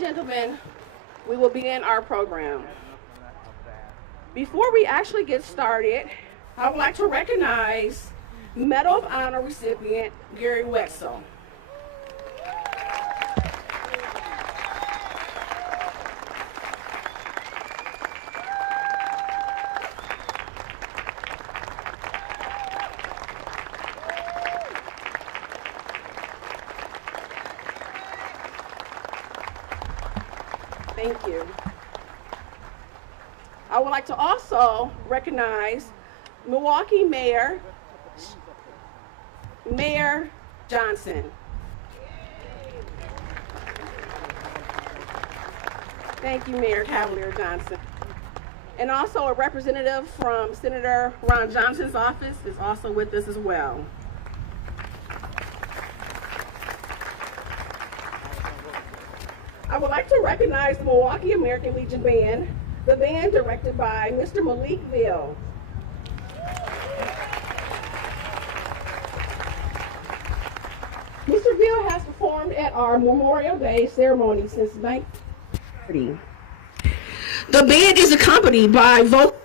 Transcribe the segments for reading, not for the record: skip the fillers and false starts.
gentlemen, we will begin our program. Before we actually get started, I would like to recognize Medal of Honor recipient Gary Wetzel. Thank you. I would like to also recognize Milwaukee Mayor Johnson. Thank you, Mayor Cavalier Johnson. And also a representative from Senator Ron Johnson's office is also with us as well. I would like to recognize the Milwaukee American Legion Band, the band directed by Mr. Malik Ville. Mr. Ville has performed at our Memorial Day ceremony since 1930. The band is accompanied by vocal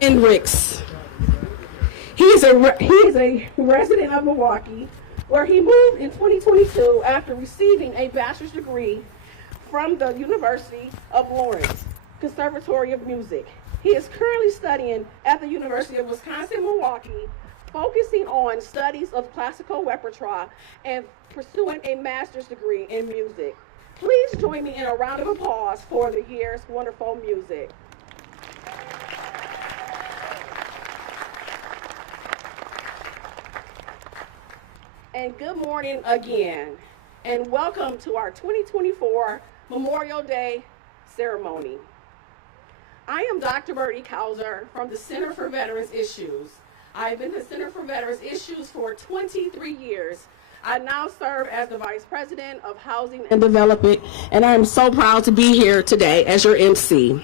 Hendricks. He is a resident of Milwaukee, where he moved in 2022 after receiving a bachelor's degree from the University of Lawrence Conservatory of Music. He is currently studying at the University of Wisconsin-Milwaukee, focusing on studies of classical repertoire and pursuing a master's degree in music. Please join me in a round of applause for the year's wonderful music. And good morning again, and welcome to our 2024 Memorial Day ceremony. I am Dr. Bertie Kauser from the Center for Veterans Issues. I've been the Center for Veterans Issues for 23 years. I now serve as the Vice President of Housing and Development, and I am so proud to be here today as your MC.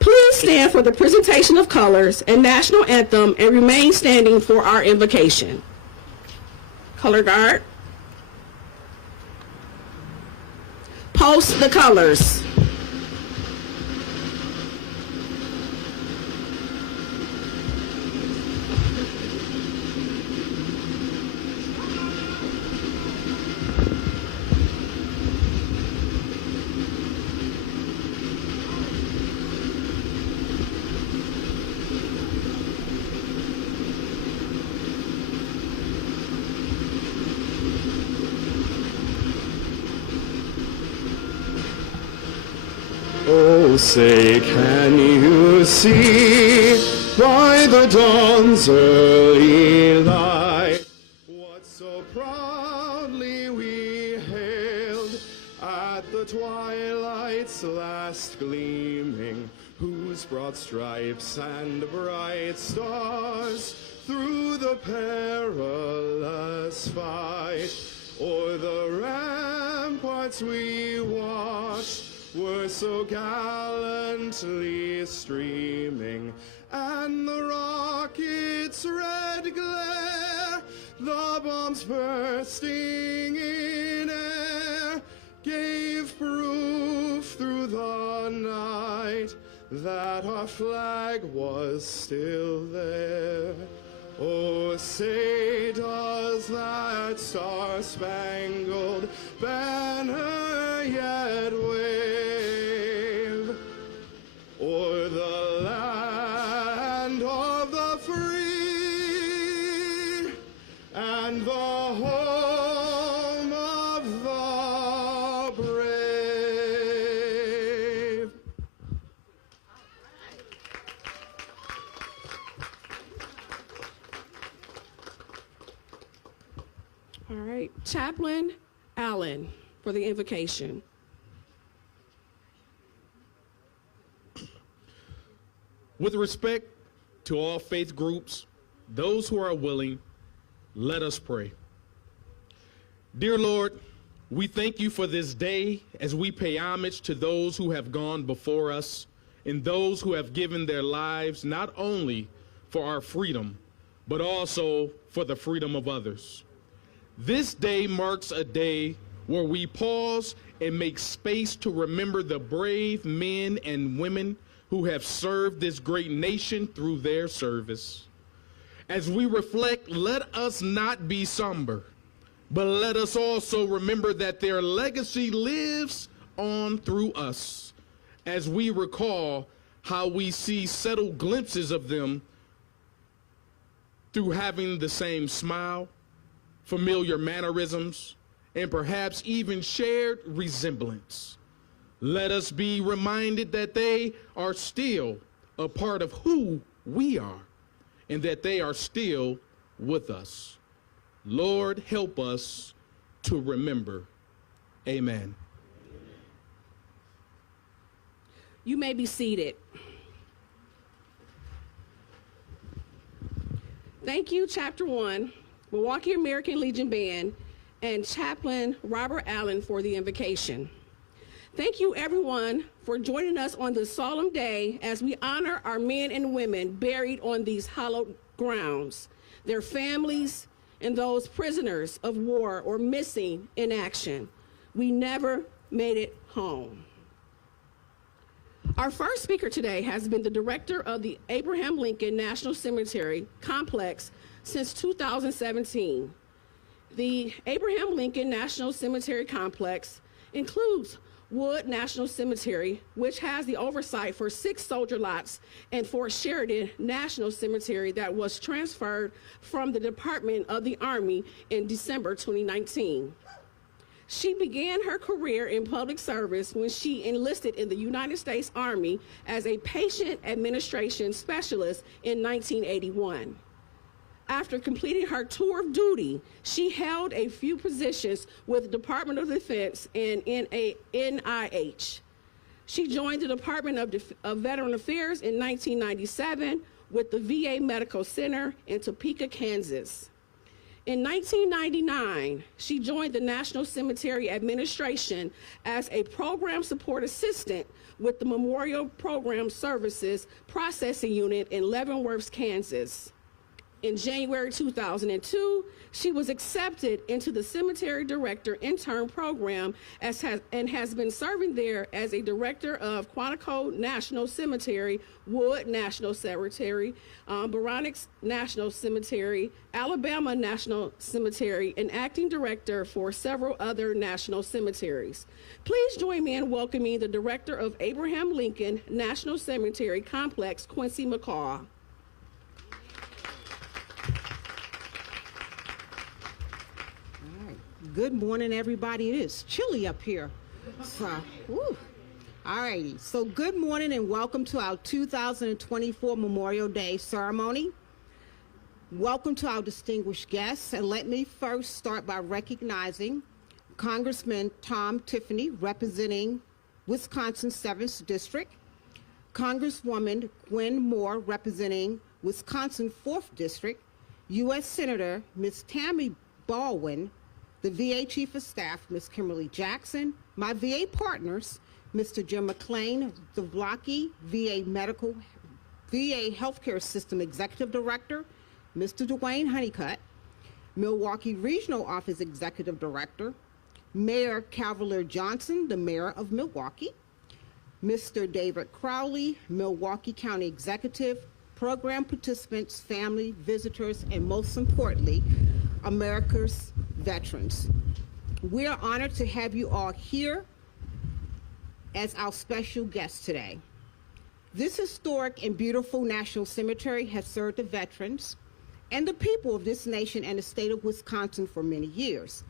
Please stand for the presentation of colors and national anthem and remain standing for our invocation. Color guard. Post the colors. Oh, say, can you see by the dawn's early light what so proudly we hailed at the twilight's last gleaming, whose broad stripes and bright stars through the perilous fight o'er the ramparts we watched were so gallantly streaming, and the rocket's red glare, the bombs bursting in air, gave proof through the night that our flag was still there. Oh, say does that star-spangled banner yet wave o'er the land of the free and the home of the brave? All right, Chaplain Allen for the invocation. With respect to all faith groups, those who are willing, let us pray. Dear Lord, we thank you for this day as we pay homage to those who have gone before us and those who have given their lives not only for our freedom, but also for the freedom of others. This day marks a day where we pause and make space to remember the brave men and women who have served this great nation through their service. As we reflect, let us not be somber, but let us also remember that their legacy lives on through us as we recall how we see subtle glimpses of them through having the same smile, familiar mannerisms, and perhaps even shared resemblance. Let us be reminded that they are still a part of who we are and that they are still with us. Lord, help us to remember. Amen. You may be seated. Thank you, Chapter 1, Milwaukee American Legion Band, and Chaplain Robert Allen for the invocation. Thank you, everyone, for joining us on this solemn day as we honor our men and women buried on these hallowed grounds, their families, and those prisoners of war or missing in action. We never made it home. Our first speaker today has been the director of the Abraham Lincoln National Cemetery Complex since 2017. The Abraham Lincoln National Cemetery Complex includes Wood National Cemetery, which has the oversight for 6 soldier lots, and Fort Sheridan National Cemetery that was transferred from the Department of the Army in December 2019. She began her career in public service when she enlisted in the United States Army as a patient administration specialist in 1981. After completing her tour of duty, she held a few positions with the Department of Defense and NIH. She joined the Department of Veteran Affairs in 1997 with the VA Medical Center in Topeka, Kansas. In 1999, she joined the National Cemetery Administration as a program support assistant with the Memorial Program Services Processing Unit in Leavenworth, Kansas. In January 2002, she was accepted into the Cemetery Director Intern Program and has been serving there as a director of Quantico National Cemetery, Wood National Cemetery, Bronx National Cemetery, Alabama National Cemetery, and acting director for several other national cemeteries. Please join me in welcoming the director of Abraham Lincoln National Cemetery Complex, Quincy McCaw. Good morning, everybody. It is chilly up here. So, woo. All righty. So good morning and welcome to our 2024 Memorial Day ceremony. Welcome to our distinguished guests. And let me first start by recognizing Congressman Tom Tiffany, representing Wisconsin's 7th District, Congresswoman Gwen Moore, representing Wisconsin 4th District, U.S. Senator Ms. Tammy Baldwin, the VA Chief of Staff, Ms. Kimberly Jackson, my VA partners, Mr. Jim McLean, the Milwaukee VA Healthcare System Executive Director, Mr. Dwayne Honeycutt, Milwaukee Regional Office Executive Director, Mayor Cavalier Johnson, the Mayor of Milwaukee, Mr. David Crowley, Milwaukee County Executive, program participants, family, visitors, and most importantly, America's veterans. We are honored to have you all here as our special guests today. This historic and beautiful National Cemetery has served the veterans and the people of this nation and the state of Wisconsin for many years.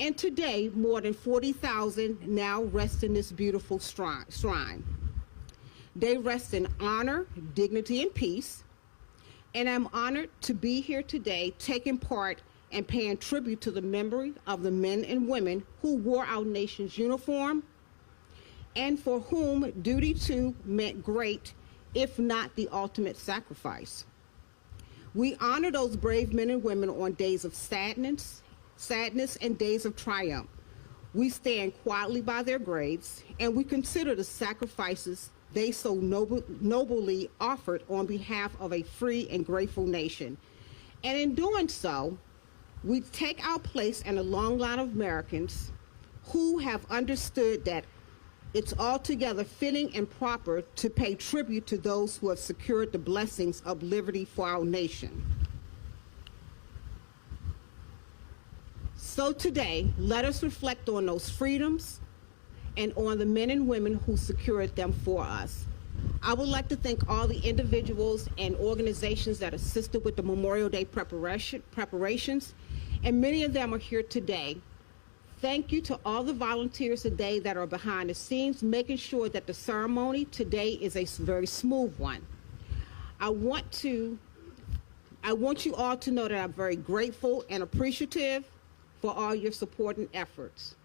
And today, more than 40,000 now rest in this beautiful shrine. They rest in honor, dignity, and peace. And I'm honored to be here today taking part and paying tribute to the memory of the men and women who wore our nation's uniform and for whom duty to meant great, if not the ultimate sacrifice. We honor those brave men and women on days of sadness and days of triumph. We stand quietly by their graves and we consider the sacrifices they so nobly offered on behalf of a free and grateful nation. And in doing so, we take our place in a long line of Americans who have understood that it's altogether fitting and proper to pay tribute to those who have secured the blessings of liberty for our nation. So today, let us reflect on those freedoms and on the men and women who secured them for us. I would like to thank all the individuals and organizations that assisted with the Memorial Day preparations, and many of them are here today. Thank you to all the volunteers today that are behind the scenes, making sure that the ceremony today is a very smooth one. I want you all to know that I'm very grateful and appreciative for all your support and efforts.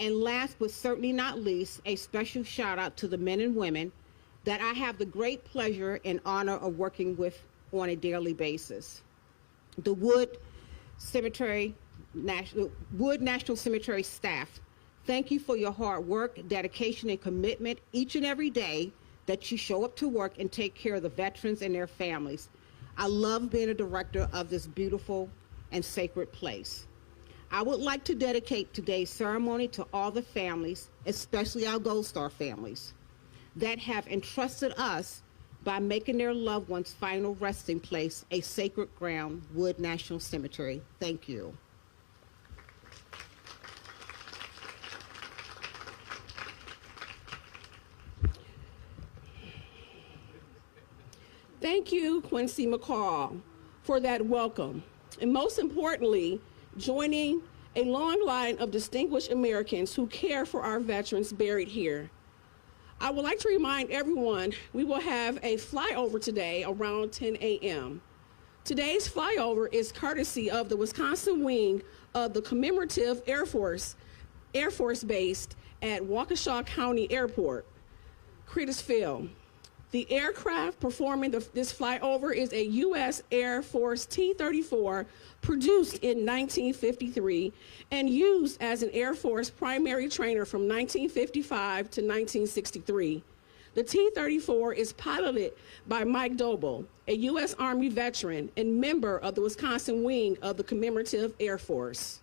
And last but certainly not least, a special shout out to the men and women that I have the great pleasure and honor of working with on a daily basis. The Wood National Cemetery staff, thank you for your hard work, dedication, and commitment each and every day that you show up to work and take care of the veterans and their families. I love being a director of this beautiful and sacred place. I would like to dedicate today's ceremony to all the families, especially our Gold Star families, that have entrusted us by making their loved ones' final resting place a sacred ground, Wood National Cemetery. Thank you. Thank you, Quincy McCall, for that welcome. And most importantly, joining a long line of distinguished Americans who care for our veterans buried here. I would like to remind everyone we will have a flyover today around 10 a.m. Today's flyover is courtesy of the Wisconsin wing of the Commemorative Air Force based at Waukesha County Airport, Crittesville. The aircraft performing this flyover is a U.S. Air Force T-34 produced in 1953 and used as an Air Force primary trainer from 1955 to 1963. The T-34 is piloted by Mike Doble, a U.S. Army veteran and member of the Wisconsin wing of the Commemorative Air Force.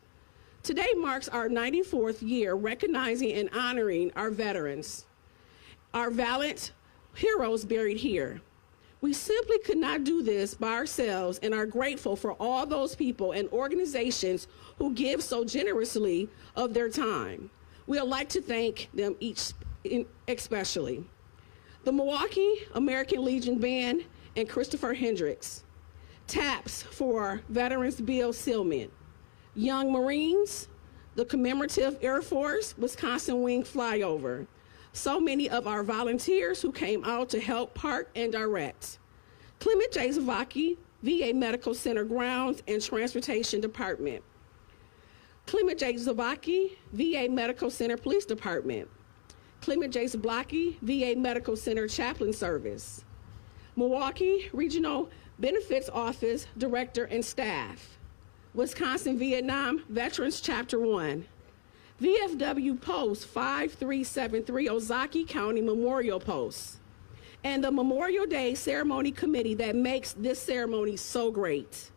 Today marks our 94th year recognizing and honoring our veterans, our valiant heroes buried here. We simply could not do this by ourselves and are grateful for all those people and organizations who give so generously of their time. We would like to thank them each especially. The Milwaukee American Legion Band and Christopher Hendricks. TAPS for Veterans Bill Sealman. Young Marines, the Commemorative Air Force Wisconsin Wing Flyover. So many of our volunteers who came out to help park and direct. Clement J. Zavaki, VA Medical Center Grounds and Transportation Department. Clement J. Zavaki, VA Medical Center Police Department. Clement J. Zablocki, VA Medical Center Chaplain Service. Milwaukee Regional Benefits Office Director and staff. Wisconsin Vietnam Veterans Chapter 1. VFW Post 5373 Ozaukee County Memorial Post, and the Memorial Day Ceremony Committee that makes this ceremony so great.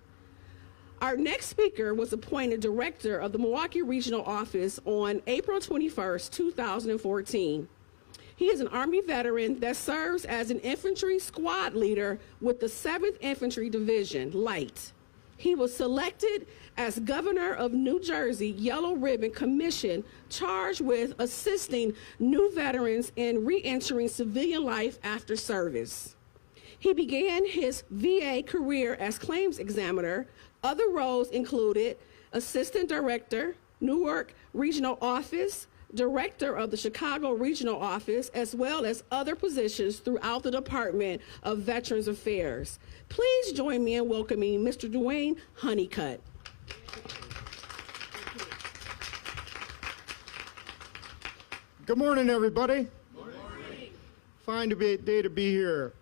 Our next speaker was appointed director of the Milwaukee Regional Office on April 21st, 2014. He is an Army veteran that serves as an infantry squad leader with the 7th Infantry Division, Light. He was selected as governor of New Jersey Yellow Ribbon Commission, charged with assisting new veterans in re-entering civilian life after service. He began his VA career as claims examiner. Other roles included assistant director, Newark Regional Office, director of the Chicago Regional Office, as well as other positions throughout the Department of Veterans Affairs. Please join me in welcoming Mr. Dwayne Honeycutt. Good morning, everybody. Good morning. Fine day to be here.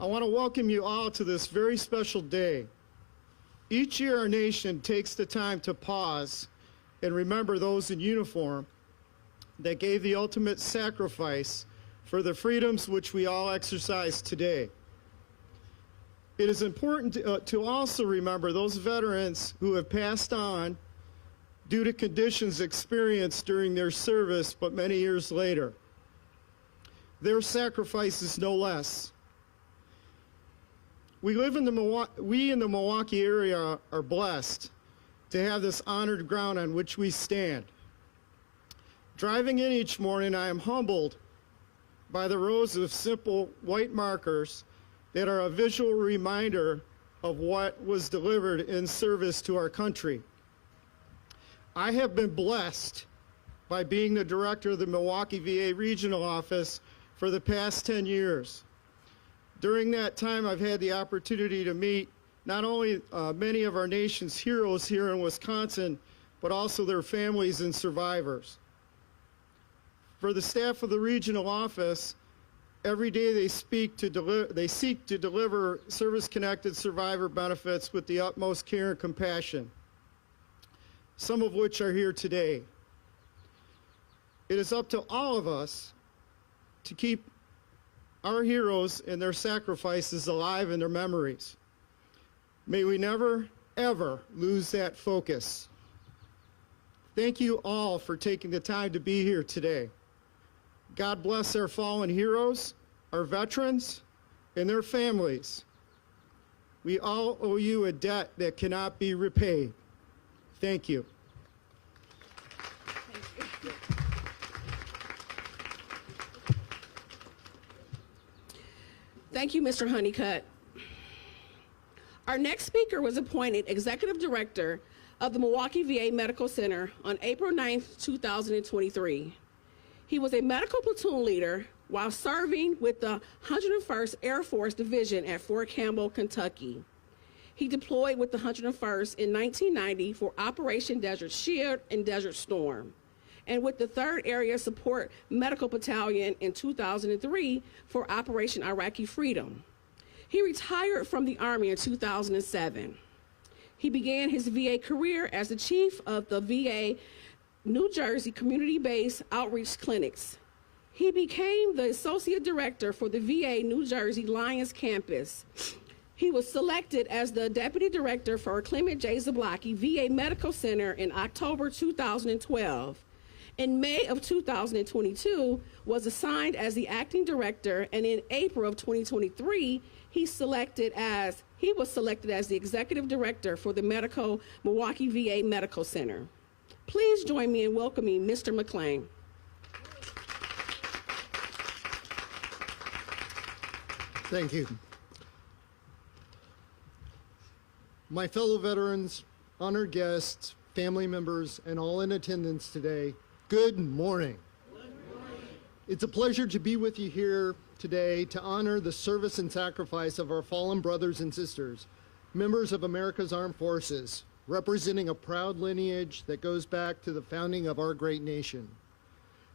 I want to welcome you all to this very special day. Each year, our nation takes the time to pause and remember those in uniform that gave the ultimate sacrifice for the freedoms which we all exercise today. It is important to also remember those veterans who have passed on due to conditions experienced during their service, but many years later. Their sacrifice is no less. We in the Milwaukee area are blessed to have this honored ground on which we stand. Driving in each morning, I am humbled by the rows of simple white markers that are a visual reminder of what was delivered in service to our country. I have been blessed by being the director of the Milwaukee VA Regional Office for the past 10 years. During that time, I've had the opportunity to meet not only many of our nation's heroes here in Wisconsin, but also their families and survivors. For the staff of the regional office, every day they seek to deliver service-connected survivor benefits with the utmost care and compassion, some of which are here today. It is up to all of us to keep our heroes and their sacrifices alive in their memories. May we never, ever lose that focus. Thank you all for taking the time to be here today. God bless our fallen heroes, our veterans, and their families. We all owe you a debt that cannot be repaid. Thank you. Thank you, Mr. Honeycutt. Our next speaker was appointed Executive Director of the Milwaukee VA Medical Center on April 9, 2023. He was a medical platoon leader while serving with the 101st Air Force Division at Fort Campbell, Kentucky. He deployed with the 101st in 1990 for Operation Desert Shield and Desert Storm, and with the 3rd Area Support Medical Battalion in 2003 for Operation Iraqi Freedom. He retired from the Army in 2007. He began his VA career as the chief of the VA New Jersey community-based outreach clinics. He became the associate director for the VA New Jersey Lions campus. He was selected as the deputy director for Clement J. Zablocki VA Medical Center in October 2012. In May of 2022, was assigned as the acting director, and in April of 2023, he was selected as the executive director for the Milwaukee VA Medical Center. Please join me in welcoming Mr. McClain. Thank you. My fellow veterans, honored guests, family members, and all in attendance today, good morning. It's a pleasure to be with you here today to honor the service and sacrifice of our fallen brothers and sisters, members of America's Armed Forces, representing a proud lineage that goes back to the founding of our great nation.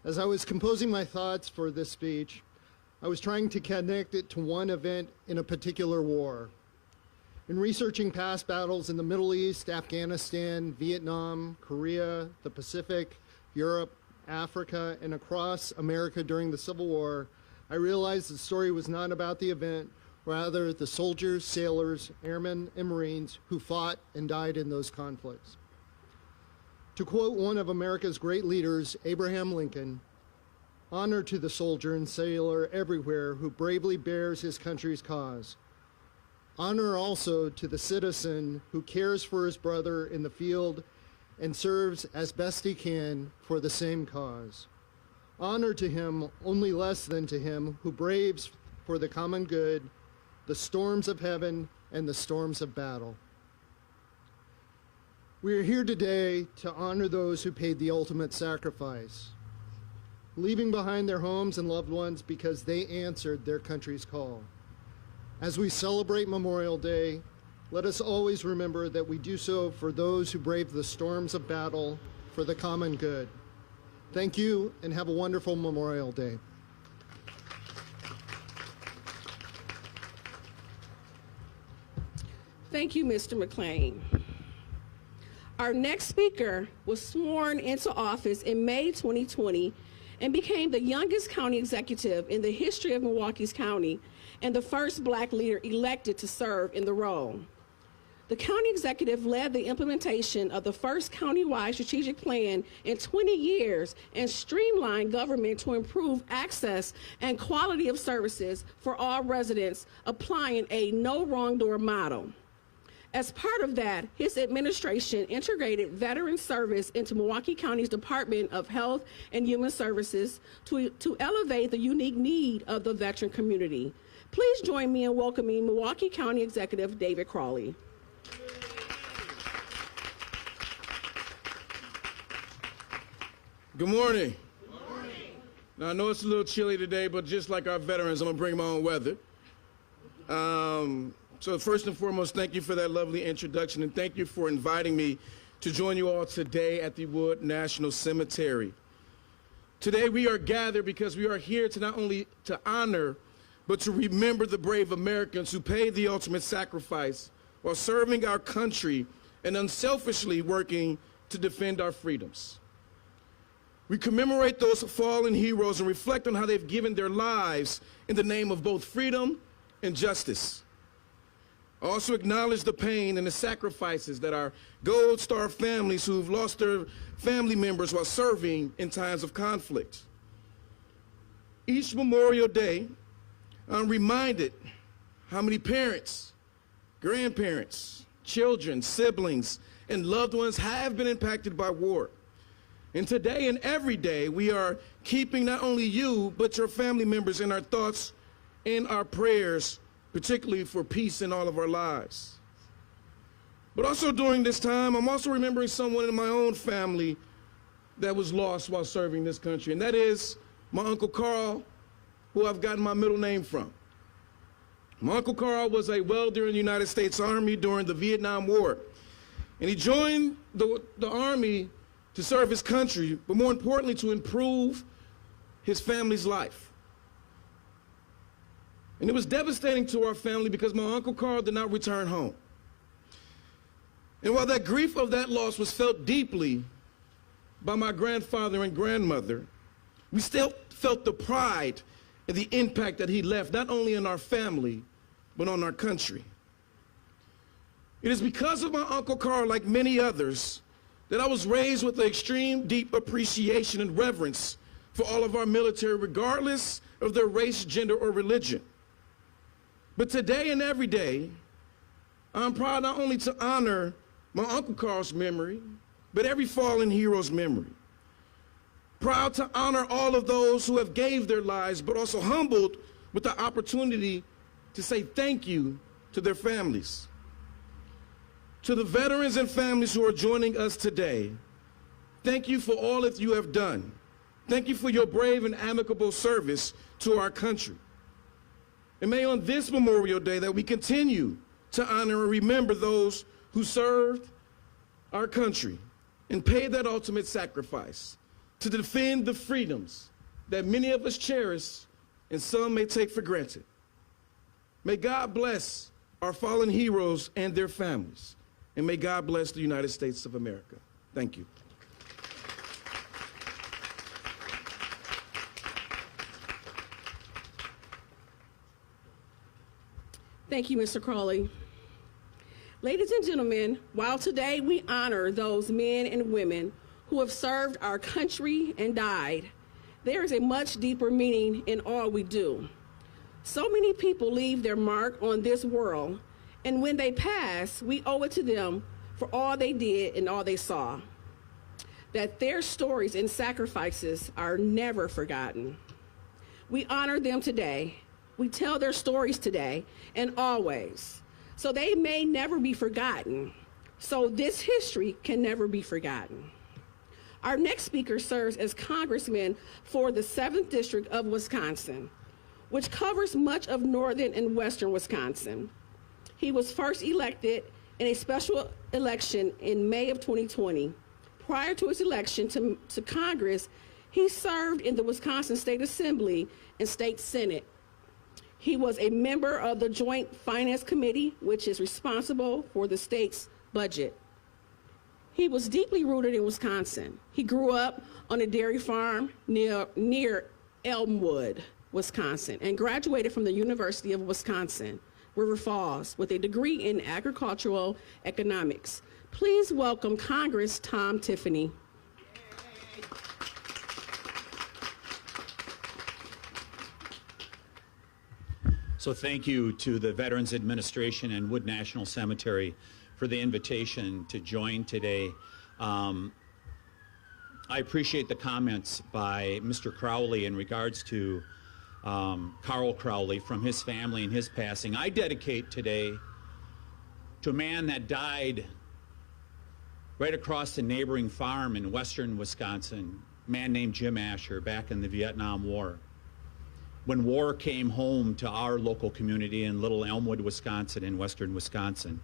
As I was composing my thoughts for this speech, I was trying to connect it to one event in a particular war. In researching past battles in the Middle East, Afghanistan, Vietnam, Korea, the Pacific, Europe, Africa, and across America during the Civil War, I realized the story was not about the event, rather the soldiers, sailors, airmen, and Marines who fought and died in those conflicts. To quote one of America's great leaders, Abraham Lincoln, "Honor to the soldier and sailor everywhere who bravely bears his country's cause. Honor also to the citizen who cares for his brother in the field and serves as best he can for the same cause. Honor to him only less than to him who braves for the common good the storms of heaven and the storms of battle." We are here today to honor those who paid the ultimate sacrifice, leaving behind their homes and loved ones because they answered their country's call. As we celebrate Memorial Day, let us always remember that we do so for those who brave the storms of battle for the common good. Thank you, and have a wonderful Memorial Day. Thank you, Mr. McClain. Our next speaker was sworn into office in May 2020 and became the youngest county executive in the history of Milwaukee's county and the first Black leader elected to serve in the role. The county executive led the implementation of the first countywide strategic plan in 20 years and streamlined government to improve access and quality of services for all residents, applying a no wrong door model. As part of that, his administration integrated veteran service into Milwaukee County's Department of Health and Human Services to elevate the unique need of the veteran community. Please join me in welcoming Milwaukee County Executive David Crawley. Good morning. Good morning. Now, I know it's a little chilly today, but just like our veterans, I'm going to bring my own weather. So first and foremost, thank you for that lovely introduction, and thank you for inviting me to join you all today at the Wood National Cemetery. Today we are gathered because we are here to not only to honor, but to remember the brave Americans who paid the ultimate sacrifice while serving our country and unselfishly working to defend our freedoms. We commemorate those fallen heroes and reflect on how they've given their lives in the name of both freedom and justice. I also acknowledge the pain and the sacrifices that our Gold Star families who've lost their family members while serving in times of conflict. Each Memorial Day, I'm reminded how many parents, grandparents, children, siblings, and loved ones have been impacted by war. And today and every day, we are keeping not only you, but your family members in our thoughts and our prayers, particularly for peace in all of our lives. But also during this time, I'm also remembering someone in my own family that was lost while serving this country, and that is my Uncle Carl, who I've gotten my middle name from. My Uncle Carl was a welder in the United States Army during the Vietnam War, and he joined the Army to serve his country, but more importantly, to improve his family's life. And it was devastating to our family because my Uncle Carl did not return home. And while that grief of that loss was felt deeply by my grandfather and grandmother, we still felt the pride and the impact that he left, not only in our family, but on our country. It is because of my Uncle Carl, like many others, that I was raised with an extreme deep appreciation and reverence for all of our military, regardless of their race, gender, or religion. But today and every day, I'm proud not only to honor my Uncle Carl's memory, but every fallen hero's memory. Proud to honor all of those who have gave their lives, but also humbled with the opportunity to say thank you to their families. To the veterans and families who are joining us today, thank you for all that you have done. Thank you for your brave and amicable service to our country. And may on this Memorial Day that we continue to honor and remember those who served our country and paid that ultimate sacrifice to defend the freedoms that many of us cherish and some may take for granted. May God bless our fallen heroes and their families. And may God bless the United States of America. Thank you. Thank you, Mr. Crawley. Ladies and gentlemen, while today we honor those men and women who have served our country and died, there is a much deeper meaning in all we do. So many people leave their mark on this world, and when they pass, we owe it to them for all they did and all they saw, that their stories and sacrifices are never forgotten. We honor them today. We tell their stories today and always, so they may never be forgotten, so this history can never be forgotten. Our next speaker serves as congressman for the 7th District of Wisconsin, which covers much of northern and western Wisconsin. He was first elected in a special election in May of 2020. Prior to his election to Congress, he served in the Wisconsin State Assembly and State Senate. He was a member of the Joint Finance Committee, which is responsible for the state's budget. He was deeply rooted in Wisconsin. He grew up on a dairy farm near Elmwood, Wisconsin, and graduated from the University of Wisconsin. River Falls, with a degree in agricultural economics. Please welcome Congress Tom Tiffany. So thank you to the Veterans Administration and Wood National Cemetery for the invitation to join today. I appreciate the comments by Mr. Crowley in regards to Carl Crowley from his family and his passing. I dedicate today to a man that died right across the neighboring farm in western Wisconsin, a man named Jim Asher, back in the Vietnam War. When war came home to our local community in Little Elmwood, Wisconsin, in western Wisconsin,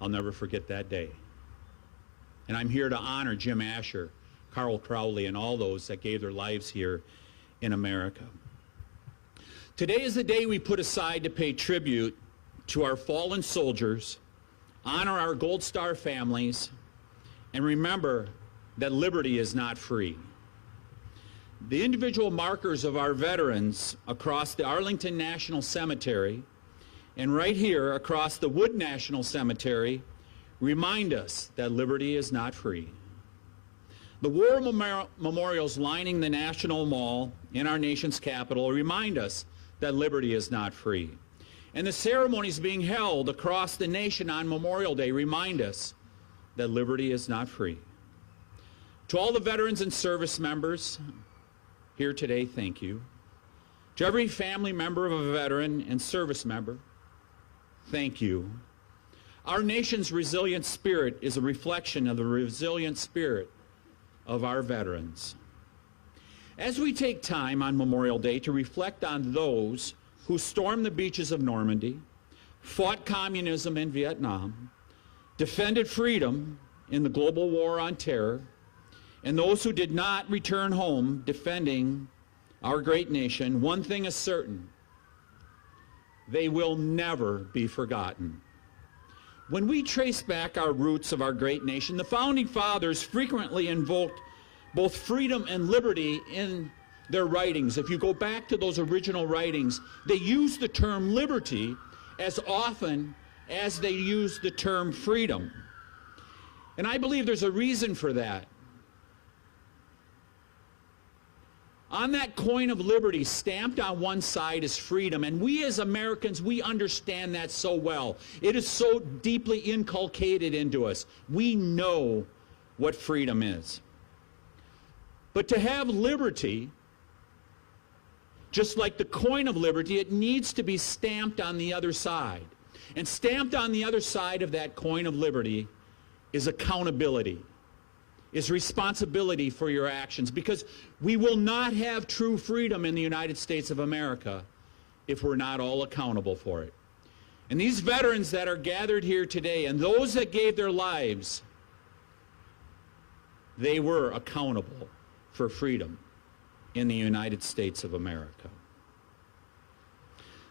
I'll never forget that day. And I'm here to honor Jim Asher, Carl Crowley, and all those that gave their lives here in America. Today is the day we put aside to pay tribute to our fallen soldiers, honor our Gold Star families, and remember that liberty is not free. The individual markers of our veterans across the Arlington National Cemetery and right here across the Wood National Cemetery remind us that liberty is not free. The war memorials lining the National Mall in our nation's capital remind us that liberty is not free. And the ceremonies being held across the nation on Memorial Day remind us that liberty is not free. To all the veterans and service members here today, thank you. To every family member of a veteran and service member, thank you. Our nation's resilient spirit is a reflection of the resilient spirit of our veterans. As we take time on Memorial Day to reflect on those who stormed the beaches of Normandy, fought communism in Vietnam, defended freedom in the global war on terror, and those who did not return home defending our great nation, one thing is certain: they will never be forgotten. When we trace back our roots of our great nation, the Founding Fathers frequently invoked both freedom and liberty in their writings. If you go back to those original writings, they used the term liberty as often as they used the term freedom. And I believe there's a reason for that. On that coin of liberty, stamped on one side is freedom, and we as Americans, we understand that so well. It is so deeply inculcated into us. We know what freedom is. But to have liberty, just like the coin of liberty, it needs to be stamped on the other side. And stamped on the other side of that coin of liberty is accountability, is responsibility for your actions, because we will not have true freedom in the United States of America if we're not all accountable for it. And these veterans that are gathered here today, and those that gave their lives, they were accountable for freedom in the United States of America.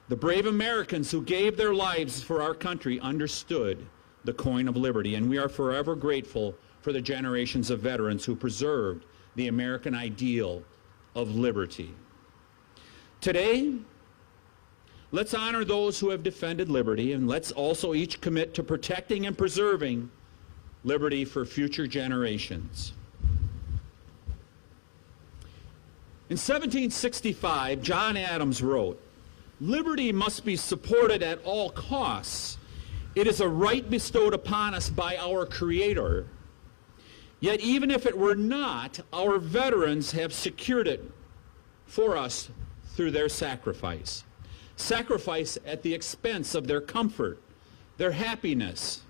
The brave Americans who gave their lives for our country understood the coin of liberty, and we are forever grateful for the generations of veterans who preserved the American ideal of liberty. Today, let's honor those who have defended liberty, and let's also each commit to protecting and preserving liberty for future generations. In 1765, John Adams wrote, "Liberty must be supported at all costs. It is a right bestowed upon us by our Creator. Yet even if it were not, our veterans have secured it for us through their sacrifice. Sacrifice at the expense of their comfort, their happiness,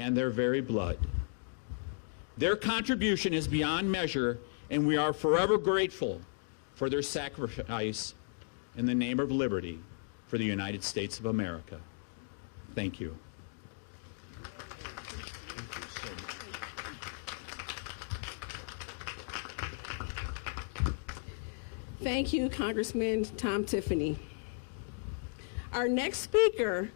and their very blood. Their contribution is beyond measure, and we are forever grateful for their sacrifice in the name of liberty for the United States of America." Thank you. Thank you, Congressman Tom Tiffany. Our next speaker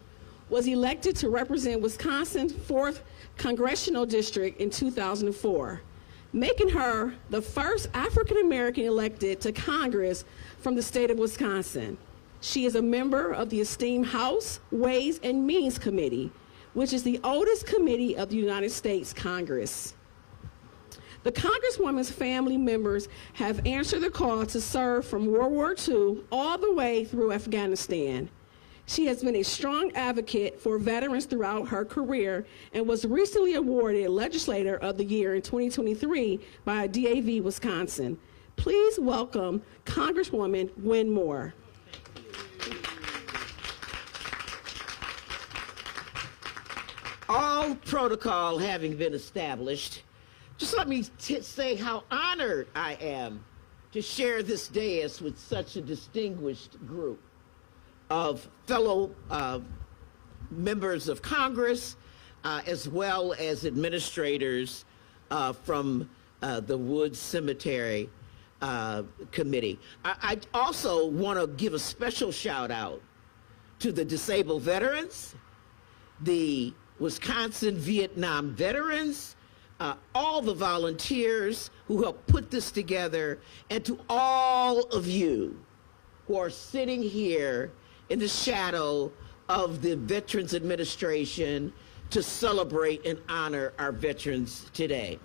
was elected to represent Wisconsin's 4th Congressional District in 2004, making her the first African American elected to Congress from the state of Wisconsin. She is a member of the esteemed House Ways and Means Committee, which is the oldest committee of the United States Congress. The Congresswoman's family members have answered the call to serve from World War II all the way through Afghanistan. She has been a strong advocate for veterans throughout her career and was recently awarded Legislator of the Year in 2023 by DAV Wisconsin. Please welcome Congresswoman Gwen Moore. All protocol having been established, just let me say how honored I am to share this dais with such a distinguished group of fellow members of Congress, as well as administrators from the Wood Cemetery Committee. I also want to give a special shout out to the disabled veterans, the Wisconsin Vietnam veterans, all the volunteers who helped put this together, and to all of you who are sitting here in the shadow of the Veterans Administration to celebrate and honor our veterans today.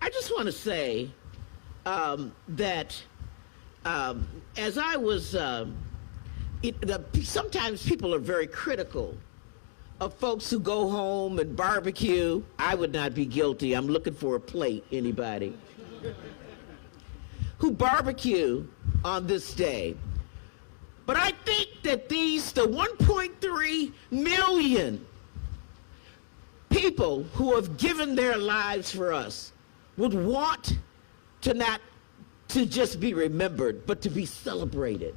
I just want to say that as I was, sometimes people are very critical of folks who go home and barbecue. I would not be guilty. I'm looking for a plate, anybody? Who barbecue on this day. But I think that the 1.3 million people who have given their lives for us would want to not to just be remembered, but to be celebrated.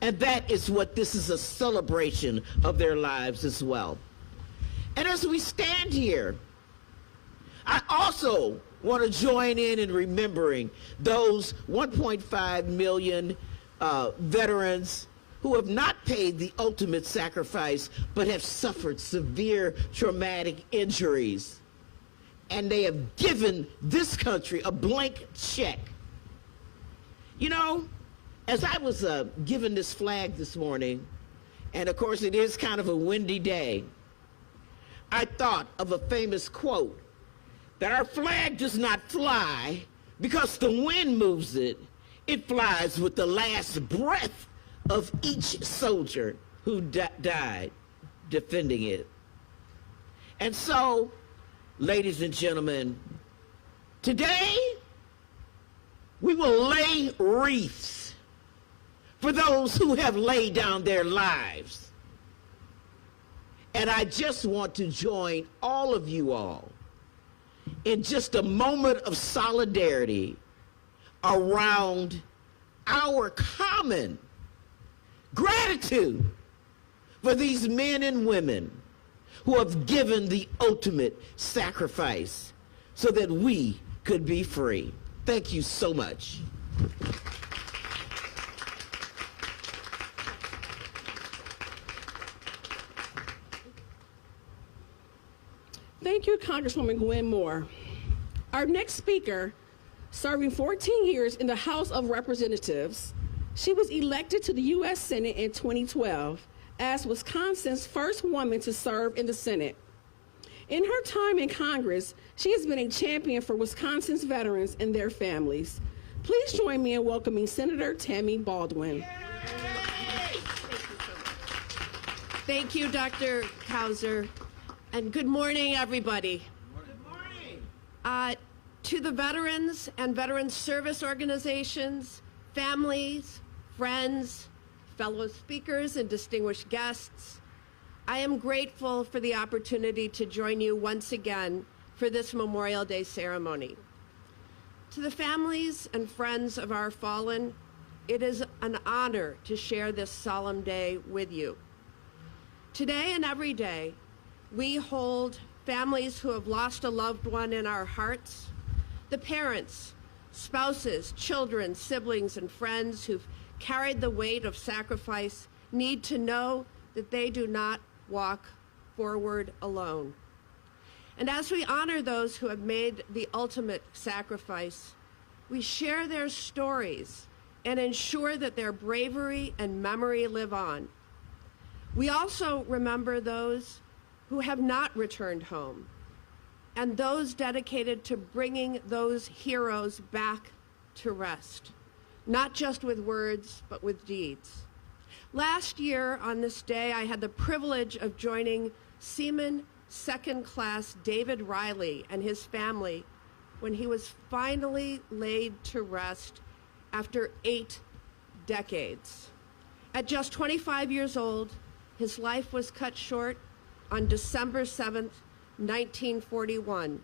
And that is what this is, a celebration of their lives as well. And as we stand here, I also want to join in remembering those 1.5 million veterans who have not paid the ultimate sacrifice, but have suffered severe traumatic injuries. And they have given this country a blank check. You know, as I was given this flag this morning, and of course it is kind of a windy day, I thought of a famous quote, that our flag does not fly because the wind moves it. It flies with the last breath of each soldier who died defending it. And so, ladies and gentlemen, today we will lay wreaths for those who have laid down their lives. And I just want to join all of you all in just a moment of solidarity around our common gratitude for these men and women who have given the ultimate sacrifice so that we could be free. Thank you so much. Thank you, Congresswoman Gwen Moore. Our next speaker, serving 14 years in the House of Representatives, she was elected to the U.S. Senate in 2012 as Wisconsin's first woman to serve in the Senate. In her time in Congress, she has been a champion for Wisconsin's veterans and their families. Please join me in welcoming Senator Tammy Baldwin. Thank you, Dr. Kauser, and good morning, everybody. Good morning. To the veterans and veterans service organizations, families, friends, fellow speakers, and distinguished guests, I am grateful for the opportunity to join you once again for this Memorial Day ceremony. To the families and friends of our fallen, it is an honor to share this solemn day with you. Today and every day, we hold families who have lost a loved one in our hearts, the parents, spouses, children, siblings, and friends who've carried the weight of sacrifice need to know that they do not walk forward alone. And as we honor those who have made the ultimate sacrifice, we share their stories and ensure that their bravery and memory live on. We also remember those who have not returned home and those dedicated to bringing those heroes back to rest, not just with words, but with deeds. Last year on this day, I had the privilege of joining Seaman Second Class David Riley and his family when he was finally laid to rest after 8 decades. At just 25 years old, his life was cut short on December 7th, 1941,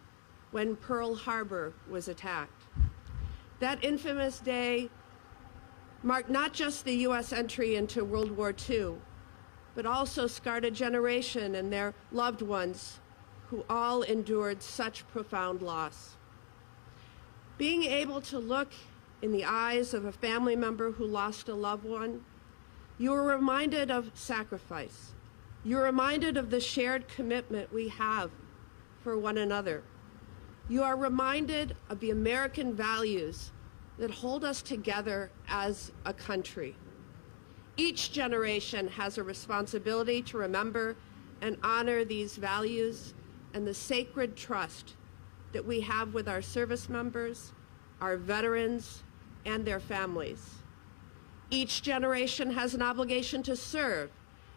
when Pearl Harbor was attacked. That infamous day marked not just the U.S. entry into World War II, but also scarred a generation and their loved ones who all endured such profound loss. Being able to look in the eyes of a family member who lost a loved one, you are reminded of sacrifice. You're reminded of the shared commitment we have for one another. You are reminded of the American values that hold us together as a country. Each generation has a responsibility to remember and honor these values and the sacred trust that we have with our service members, our veterans, and their families. Each generation has an obligation to serve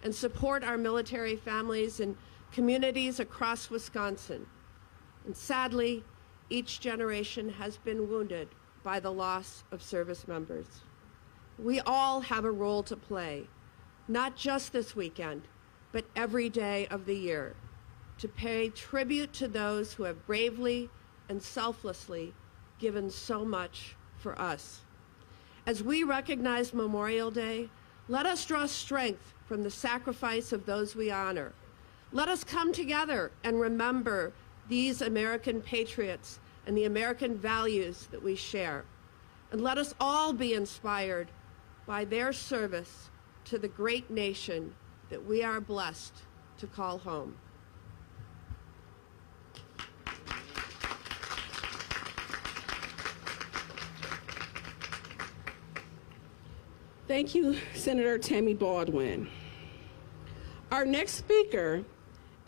and support our military families and communities across Wisconsin. And sadly, each generation has been wounded by the loss of service members. We all have a role to play, not just this weekend, but every day of the year, to pay tribute to those who have bravely and selflessly given so much for us. As we recognize Memorial Day, let us draw strength from the sacrifice of those we honor. Let us come together and remember these American patriots and the American values that we share. And let us all be inspired by their service to the great nation that we are blessed to call home. Thank you, Senator Tammy Baldwin. Our next speaker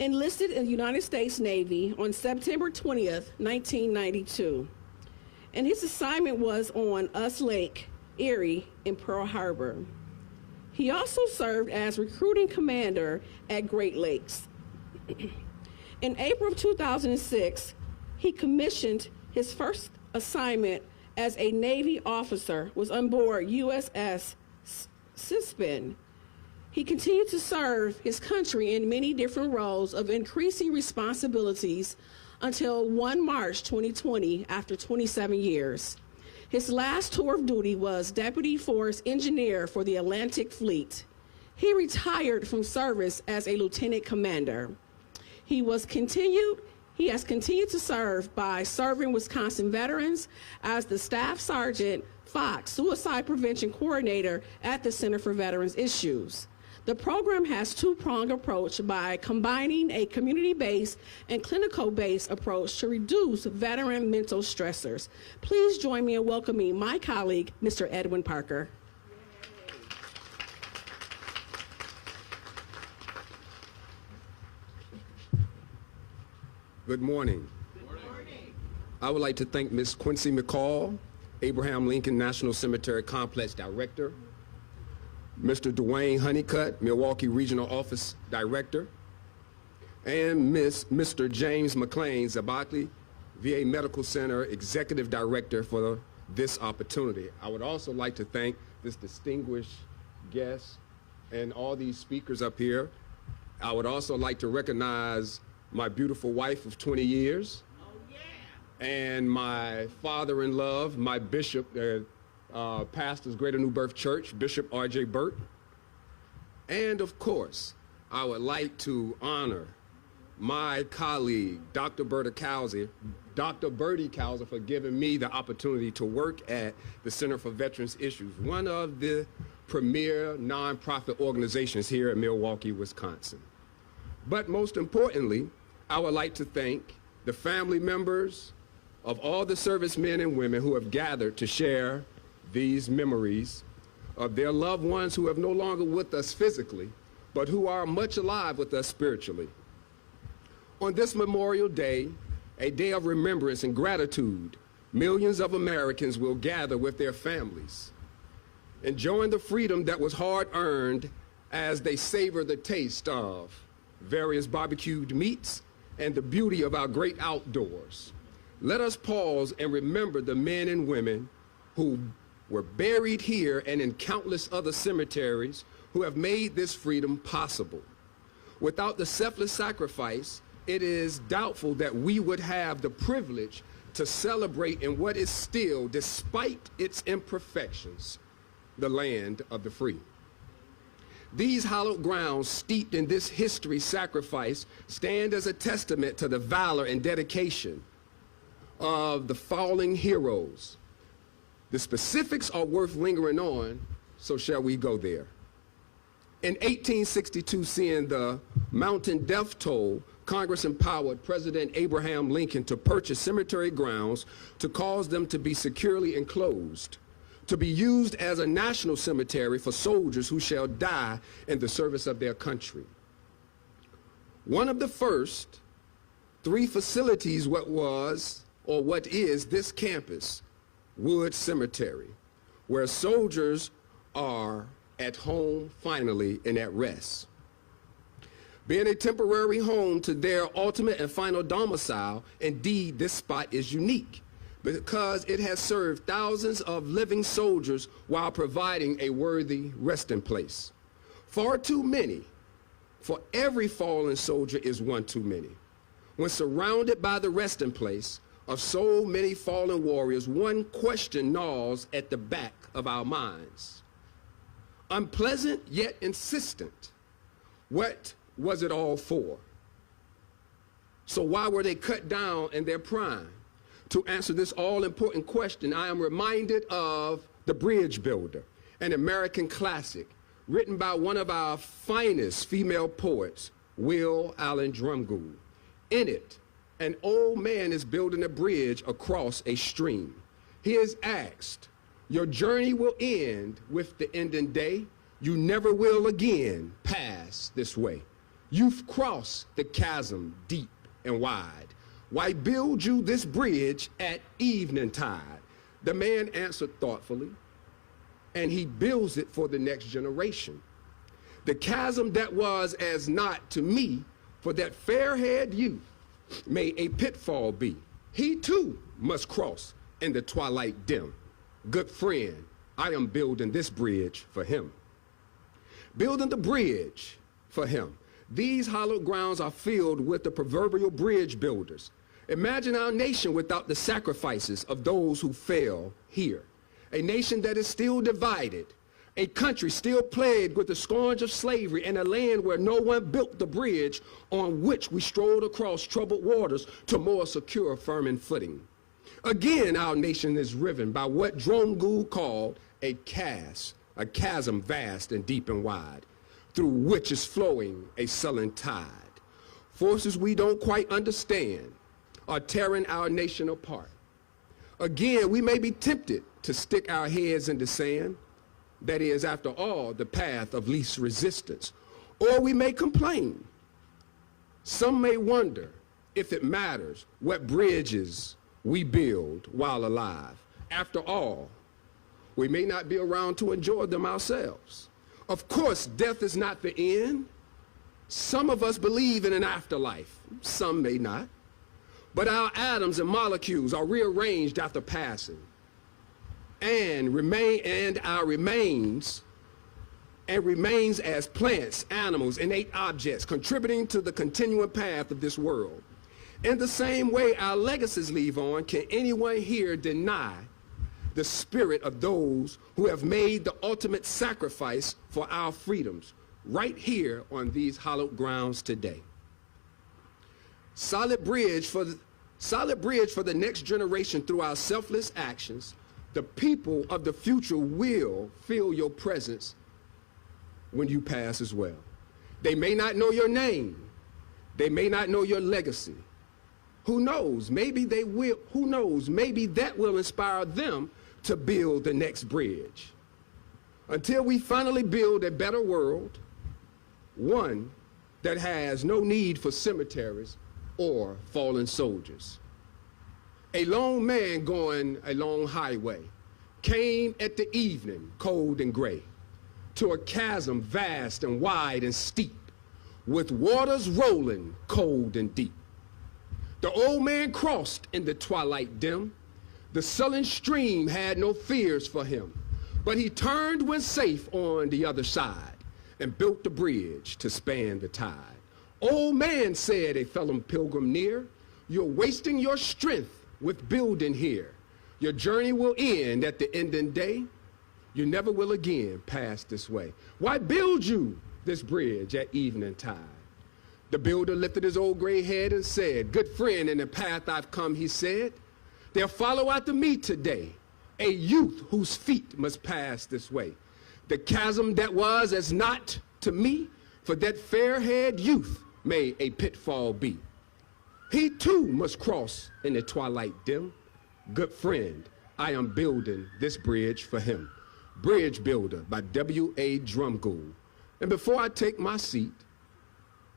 enlisted in the United States Navy on September 20th, 1992. And his assignment was on Us Lake, Erie, in Pearl Harbor. He also served as recruiting commander at Great Lakes. In April of 2006, he commissioned his first assignment as a Navy officer was on board USS Sisbin. He continued to serve his country in many different roles of increasing responsibilities until 1 March 2020, after 27 years. His last tour of duty was Deputy Force Engineer for the Atlantic Fleet. He retired from service as a lieutenant commander. He has continued to serve by serving Wisconsin veterans as the Staff Sergeant FOX Suicide Prevention Coordinator at the Center for Veterans Issues. The program has a two-pronged approach by combining a community-based and clinical-based approach to reduce veteran mental stressors. Please join me in welcoming my colleague, Mr. Edwin Parker. Good morning. Good morning. I would like to thank Ms. Quincy McCall, Abraham Lincoln National Cemetery Complex Director, Mr. Dwayne Honeycutt, Milwaukee Regional Office Director, and Mr. James McLean, Zabockley VA Medical Center Executive Director for this opportunity. I would also like to thank this distinguished guest and all these speakers up here. I would also like to recognize my beautiful wife of 20 years, and my father-in-law, my bishop, pastors Greater New Birth Church, Bishop R.J. Burt. And of course, I would like to honor my colleague, Dr. Bertie Cowser, for giving me the opportunity to work at the Center for Veterans Issues, one of the premier nonprofit organizations here in Milwaukee, Wisconsin. But most importantly, I would like to thank the family members of all the servicemen and women who have gathered to share these memories of their loved ones who have no longer with us physically, but who are much alive with us spiritually. On this Memorial Day, a day of remembrance and gratitude, millions of Americans will gather with their families, enjoying the freedom that was hard-earned as they savor the taste of various barbecued meats and the beauty of our great outdoors. Let us pause and remember the men and women who were buried here and in countless other cemeteries who have made this freedom possible. Without the selfless sacrifice, it is doubtful that we would have the privilege to celebrate in what is still, despite its imperfections, the land of the free. These hallowed grounds steeped in this history sacrifice stand as a testament to the valor and dedication of the fallen heroes. The specifics are worth lingering on, so shall we go there. In 1862, seeing the mountain death toll, Congress empowered President Abraham Lincoln to purchase cemetery grounds to cause them to be securely enclosed, to be used as a national cemetery for soldiers who shall die in the service of their country. One of the first 3 facilities what is this campus, Wood Cemetery, where soldiers are at home finally and at rest. Being a temporary home to their ultimate and final domicile, indeed this spot is unique because it has served thousands of living soldiers while providing a worthy resting place. Far too many, for every fallen soldier is one too many. When surrounded by the resting place of so many fallen warriors, one question gnaws at the back of our minds. Unpleasant yet insistent. What was it all for? So why were they cut down in their prime? To answer this all-important question, I am reminded of The Bridge Builder, an American classic written by one of our finest female poets, Will Allen Drumgoole. In it, an old man is building a bridge across a stream. He is asked, your journey will end with the ending day. You never will again pass this way. You've crossed the chasm deep and wide. Why build you this bridge at evening tide? The man answered thoughtfully, and he builds it for the next generation. The chasm that was as naught to me, for that fair-haired youth may a pitfall be. He too must cross in the twilight dim. Good friend, I am building this bridge for him. Building the bridge for him. These hallowed grounds are filled with the proverbial bridge builders. Imagine our nation without the sacrifices of those who fell here. A nation that is still divided, a country still plagued with the scourge of slavery, and a land where no one built the bridge on which we strolled across troubled waters to more secure, firm footing. Again, our nation is riven by what Drumgoole called a chasm vast and deep and wide, through which is flowing a sullen tide. Forces we don't quite understand are tearing our nation apart. Again, we may be tempted to stick our heads in the sand. That is, after all, the path of least resistance. Or we may complain. Some may wonder if it matters what bridges we build while alive. After all, we may not be around to enjoy them ourselves. Of course, death is not the end. Some of us believe in an afterlife. Some may not. But our atoms and molecules are rearranged after passing. And our remains as plants, animals, innate objects, contributing to the continuing path of this world. In the same way our legacies leave on, can anyone here deny the spirit of those who have made the ultimate sacrifice for our freedoms right here on these hallowed grounds today? Solid bridge for the next generation through our selfless actions. The people of the future will feel your presence when you pass as well. They may not know your name. They may not know your legacy. Who knows? Maybe they will. Who knows? Maybe that will inspire them to build the next bridge. Until we finally build a better world, one that has no need for cemeteries or fallen soldiers. A lone man going a long highway came at the evening, cold and gray, to a chasm vast and wide and steep, with waters rolling cold and deep. The old man crossed in the twilight dim. The sullen stream had no fears for him, but he turned when safe on the other side and built the bridge to span the tide. Old man, said a fellow pilgrim near, you're wasting your strength with building here. Your journey will end at the ending day. You never will again pass this way. Why build you this bridge at evening tide? The builder lifted his old gray head and said, good friend, in the path I've come, he said, they'll follow after me today, a youth whose feet must pass this way. The chasm that was as not to me, for that fair-haired youth may a pitfall be. He too must cross in the twilight dim. Good friend, I am building this bridge for him. Bridge Builder by W.A. Drumgoole. And before I take my seat,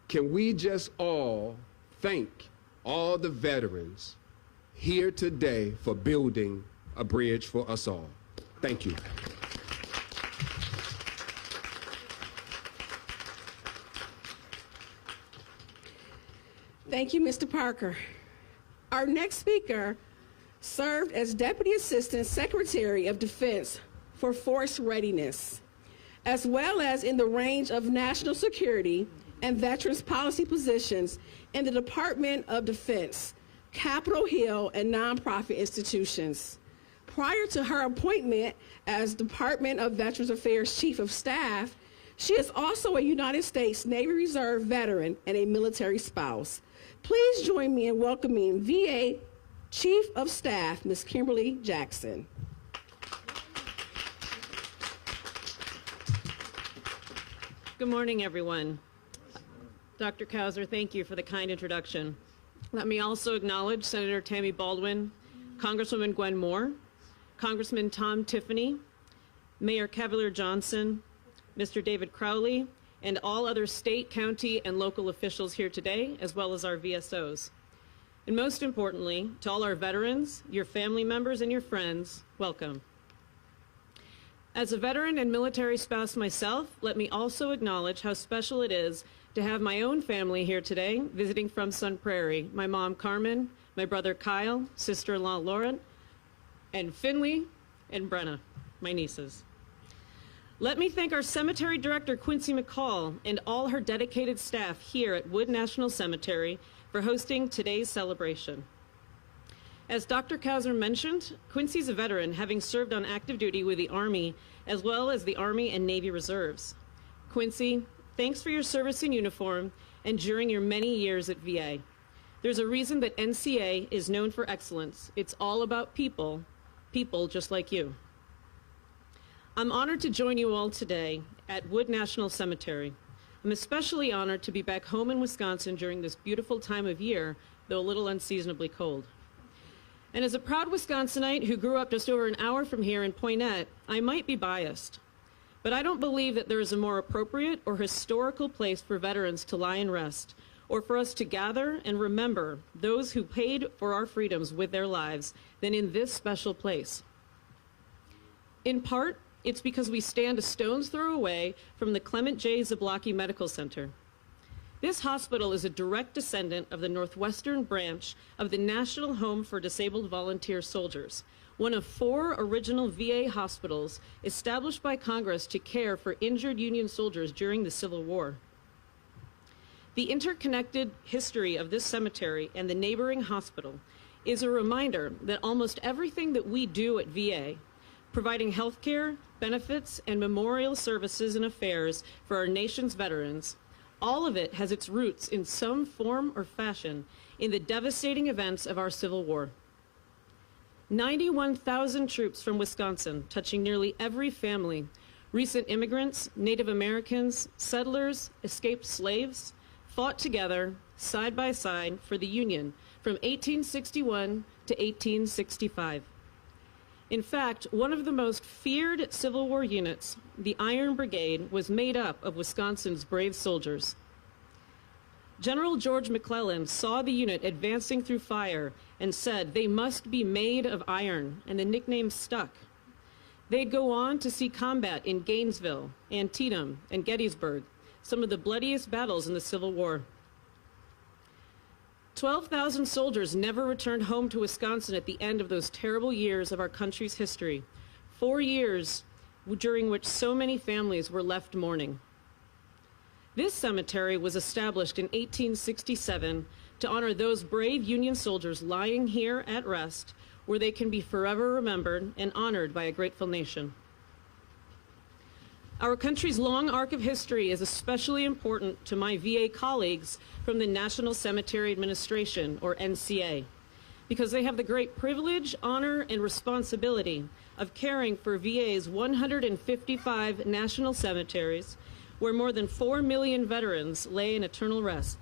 can we just all thank all the veterans here today for building a bridge for us all? Thank you. Thank you, Mr. Parker. Our next speaker served as Deputy Assistant Secretary of Defense for Force Readiness, as well as in the range of national security and veterans policy positions in the Department of Defense, Capitol Hill, and nonprofit institutions. Prior to her appointment as Department of Veterans Affairs Chief of Staff, she is also a United States Navy Reserve veteran and a military spouse. Please join me in welcoming VA Chief of Staff, Ms. Kimberly Jackson. Good morning, everyone. Dr. Kauser, thank you for the kind introduction. Let me also acknowledge Senator Tammy Baldwin, Congresswoman Gwen Moore, Congressman Tom Tiffany, Mayor Cavalier Johnson, Mr. David Crowley, and all other state, county, and local officials here today, as well as our VSOs. And most importantly, to all our veterans, your family members, and your friends, welcome. As a veteran and military spouse myself, let me also acknowledge how special it is to have my own family here today, visiting from Sun Prairie. My mom, Carmen, my brother, Kyle, sister-in-law, Lauren, and Finley, and Brenna, my nieces. Let me thank our Cemetery Director, Quincy McCall, and all her dedicated staff here at Wood National Cemetery for hosting today's celebration. As Dr. Kauser mentioned, Quincy's a veteran, having served on active duty with the Army, as well as the Army and Navy Reserves. Quincy, thanks for your service in uniform and during your many years at VA. There's a reason that NCA is known for excellence. It's all about people, people just like you. I'm honored to join you all today at Wood National Cemetery. I'm especially honored to be back home in Wisconsin during this beautiful time of year, though a little unseasonably cold. And as a proud Wisconsinite who grew up just over an hour from here in Poynette, I might be biased, but I don't believe that there is a more appropriate or historical place for veterans to lie and rest, or for us to gather and remember those who paid for our freedoms with their lives than in this special place. In part, it's because we stand a stone's throw away from the Clement J. Zablocki Medical Center. This hospital is a direct descendant of the Northwestern branch of the National Home for Disabled Volunteer Soldiers, one of 4 original VA hospitals established by Congress to care for injured Union soldiers during the Civil War. The interconnected history of this cemetery and the neighboring hospital is a reminder that almost everything that we do at VA, providing health care, benefits, and memorial services and affairs for our nation's veterans, all of it has its roots in some form or fashion in the devastating events of our Civil War. 91,000 troops from Wisconsin, touching nearly every family, recent immigrants, Native Americans, settlers, escaped slaves, fought together, side by side, for the Union from 1861 to 1865. In fact, one of the most feared Civil War units, the Iron Brigade, was made up of Wisconsin's brave soldiers. General George McClellan saw the unit advancing through fire and said they must be made of iron, and the nickname stuck. They'd go on to see combat in Gainesville, Antietam, and Gettysburg, some of the bloodiest battles in the Civil War. 12,000 soldiers never returned home to Wisconsin at the end of those terrible years of our country's history, 4 years during which so many families were left mourning. This cemetery was established in 1867 to honor those brave Union soldiers lying here at rest, where they can be forever remembered and honored by a grateful nation. Our country's long arc of history is especially important to my VA colleagues from the National Cemetery Administration, or NCA, because they have the great privilege, honor, and responsibility of caring for VA's 155 national cemeteries, where more than 4 million veterans lay in eternal rest.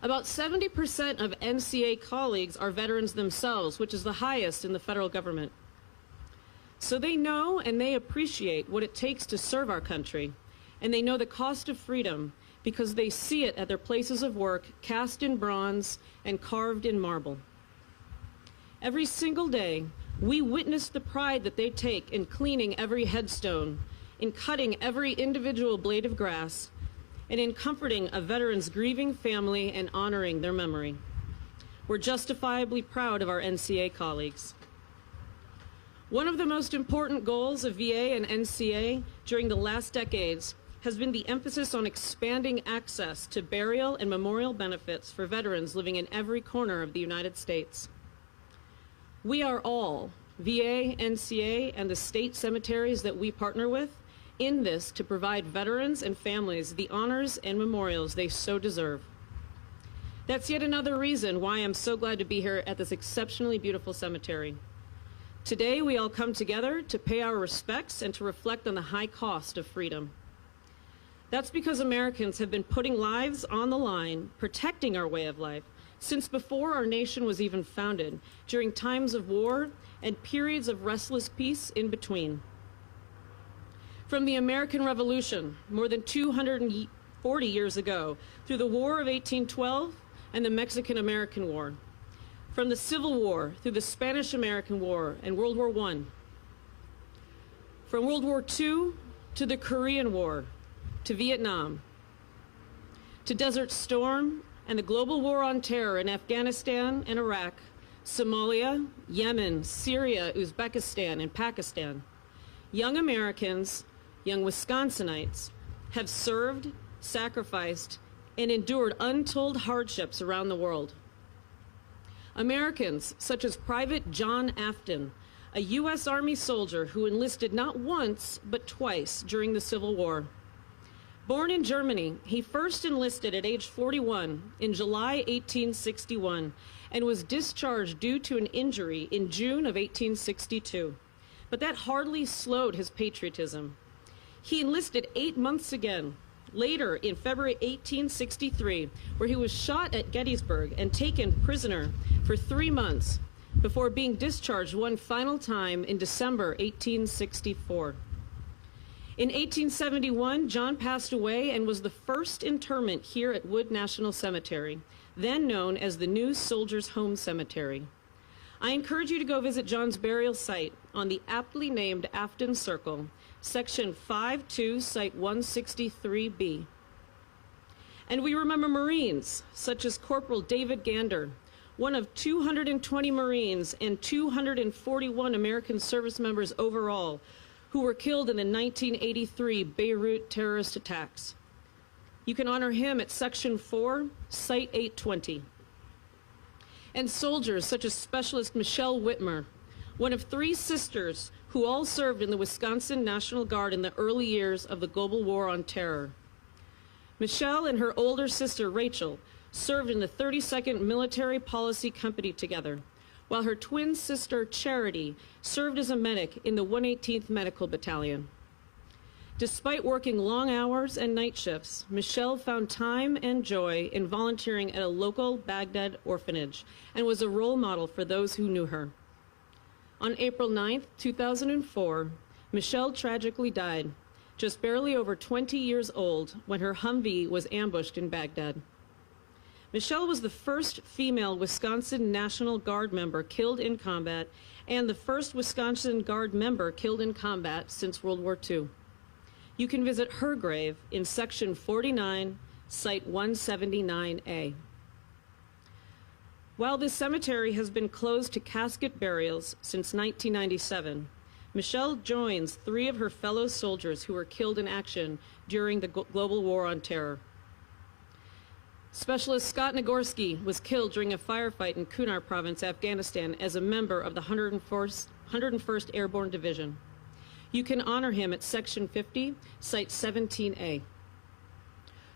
About 70% of NCA colleagues are veterans themselves, which is the highest in the federal government. So they know and they appreciate what it takes to serve our country, and they know the cost of freedom because they see it at their places of work, cast in bronze and carved in marble. Every single day, we witness the pride that they take in cleaning every headstone, in cutting every individual blade of grass, and in comforting a veteran's grieving family and honoring their memory. We're justifiably proud of our NCA colleagues. One of the most important goals of VA and NCA during the last decades has been the emphasis on expanding access to burial and memorial benefits for veterans living in every corner of the United States. We are all, VA, NCA, and the state cemeteries that we partner with, in this to provide veterans and families the honors and memorials they so deserve. That's yet another reason why I'm so glad to be here at this exceptionally beautiful cemetery. Today, we all come together to pay our respects and to reflect on the high cost of freedom. That's because Americans have been putting lives on the line, protecting our way of life, since before our nation was even founded, during times of war and periods of restless peace in between. From the American Revolution, more than 240 years ago, through the War of 1812 and the Mexican-American War, from the Civil War through the Spanish-American War and World War I, from World War II to the Korean War, to Vietnam, to Desert Storm and the global war on terror in Afghanistan and Iraq, Somalia, Yemen, Syria, Uzbekistan, and Pakistan. Young Americans, young Wisconsinites, have served, sacrificed, and endured untold hardships around the world. Americans such as Private John Afton, a U.S. Army soldier who enlisted not once but twice during the Civil War. Born in Germany, he first enlisted at age 41 in July 1861 and was discharged due to an injury in June of 1862. But that hardly slowed his patriotism. He enlisted 8 months again, later in February 1863, where he was shot at Gettysburg and taken prisoner for 3 months before being discharged one final time in December 1864. In 1871, John passed away and was the first interment here at Wood National Cemetery, then known as the New Soldiers Home Cemetery. I encourage you to go visit John's burial site on the aptly named Afton Circle, Section 5-2, Site 163B. And we remember Marines, such as Corporal David Gander, one of 220 Marines and 241 American service members overall, who were killed in the 1983 Beirut terrorist attacks. You can honor him at Section 4, Site 820. And soldiers such as Specialist Michelle Whitmer, one of 3 sisters who all served in the Wisconsin National Guard in the early years of the global war on terror. Michelle and her older sister, Rachel, served in the 32nd Military Policy Company together, while her twin sister, Charity, served as a medic in the 118th Medical Battalion. Despite working long hours and night shifts, Michelle found time and joy in volunteering at a local Baghdad orphanage and was a role model for those who knew her. On April 9, 2004, Michelle tragically died, just barely over 20 years old, when her Humvee was ambushed in Baghdad. Michelle was the first female Wisconsin National Guard member killed in combat and the first Wisconsin Guard member killed in combat since World War II. You can visit her grave in Section 49, Site 179A. While this cemetery has been closed to casket burials since 1997, Michelle joins 3 of her fellow soldiers who were killed in action during the global war on terror. Specialist Scott Nagorski was killed during a firefight in Kunar Province, Afghanistan, as a member of the 101st Airborne Division. You can honor him at Section 50, Site 17A.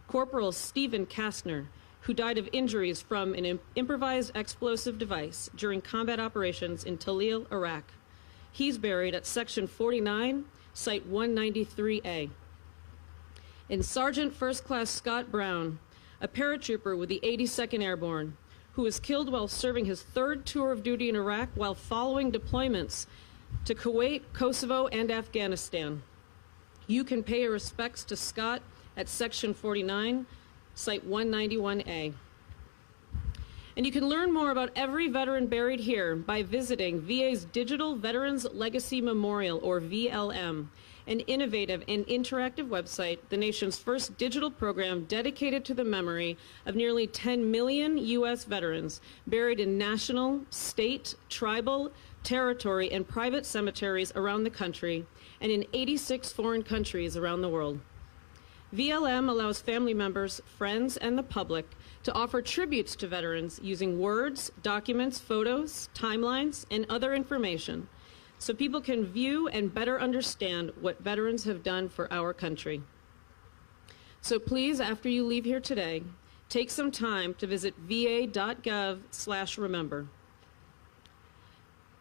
Corporal Stephen Kastner, who died of injuries from an improvised explosive device during combat operations in Talil, Iraq. He's buried at Section 49, Site 193A. And Sergeant First Class Scott Brown, a paratrooper with the 82nd Airborne, who was killed while serving his 3rd tour of duty in Iraq while following deployments to Kuwait, Kosovo, and Afghanistan. You can pay your respects to Scott at Section 49, Site 191A. And you can learn more about every veteran buried here by visiting VA's Digital Veterans Legacy Memorial, or VLM, an innovative and interactive website, the nation's first digital program dedicated to the memory of nearly 10 million U.S. veterans buried in national, state, tribal, territory, and private cemeteries around the country and in 86 foreign countries around the world. VLM allows family members, friends, and the public to offer tributes to veterans using words, documents, photos, timelines, and other information, so people can view and better understand what veterans have done for our country. So please, after you leave here today, take some time to visit va.gov/remember.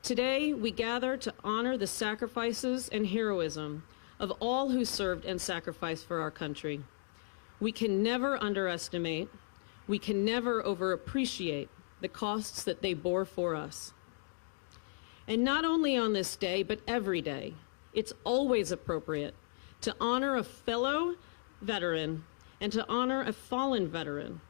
Today, we gather to honor the sacrifices and heroism of all who served and sacrificed for our country. We can never underestimate, we can never overappreciate the costs that they bore for us. And not only on this day, but every day, it's always appropriate to honor a fellow veteran and to honor a fallen veteran,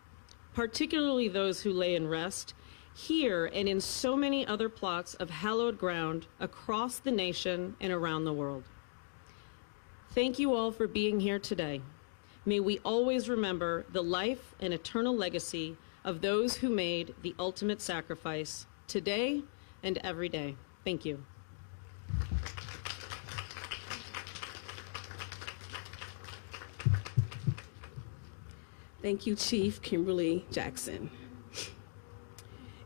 particularly those who lay in rest here and in so many other plots of hallowed ground across the nation and around the world. Thank you all for being here today. May we always remember the life and eternal legacy of those who made the ultimate sacrifice today and every day. Thank you. Thank you, Chief Kimberly Jackson.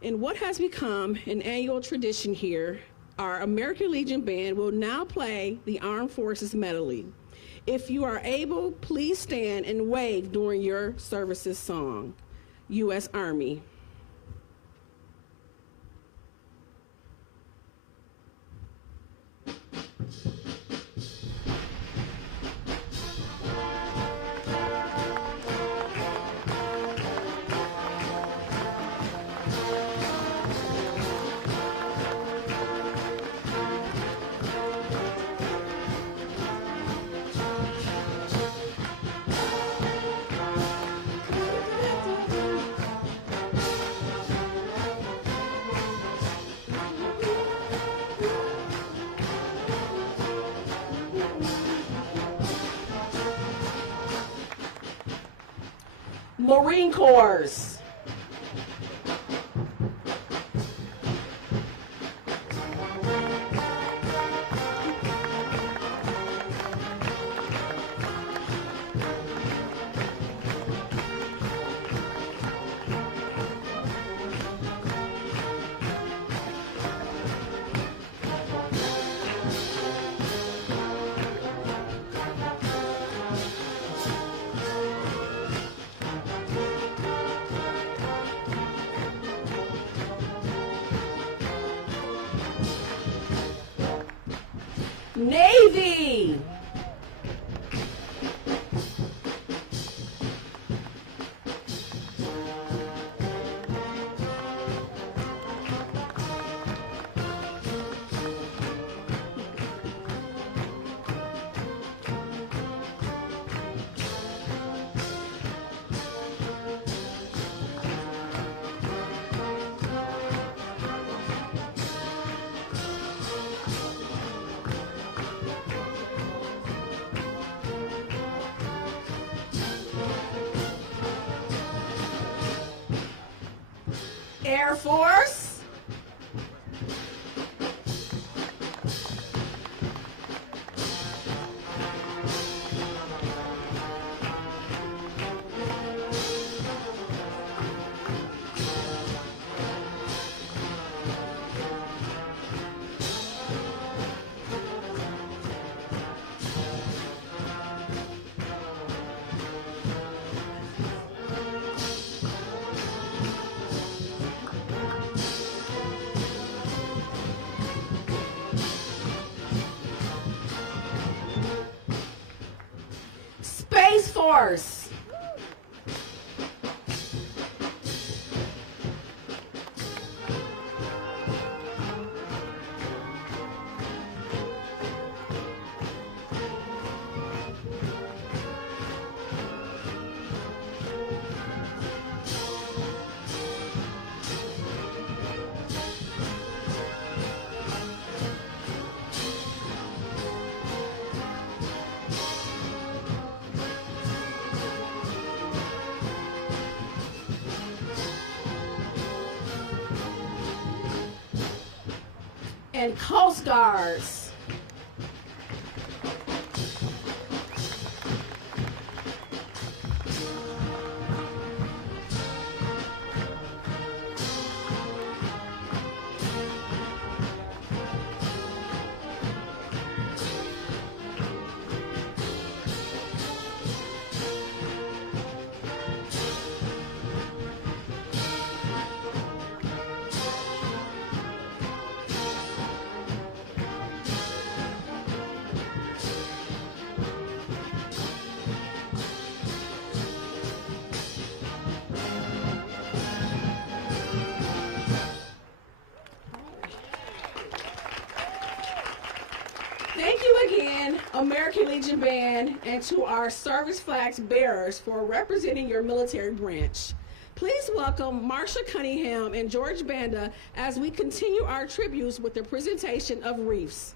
In what has become an annual tradition here, our American Legion Band will now play the Armed Forces Medley. If you are able, please stand and wave during your services song. U.S. Army. Marine Corps. Navy. Air Force. Space Force. And Coast Guards. Thank you again, American Legion Band, and to our service flags bearers for representing your military branch. Please welcome Marsha Cunningham and George Banda as we continue our tributes with the presentation of wreaths.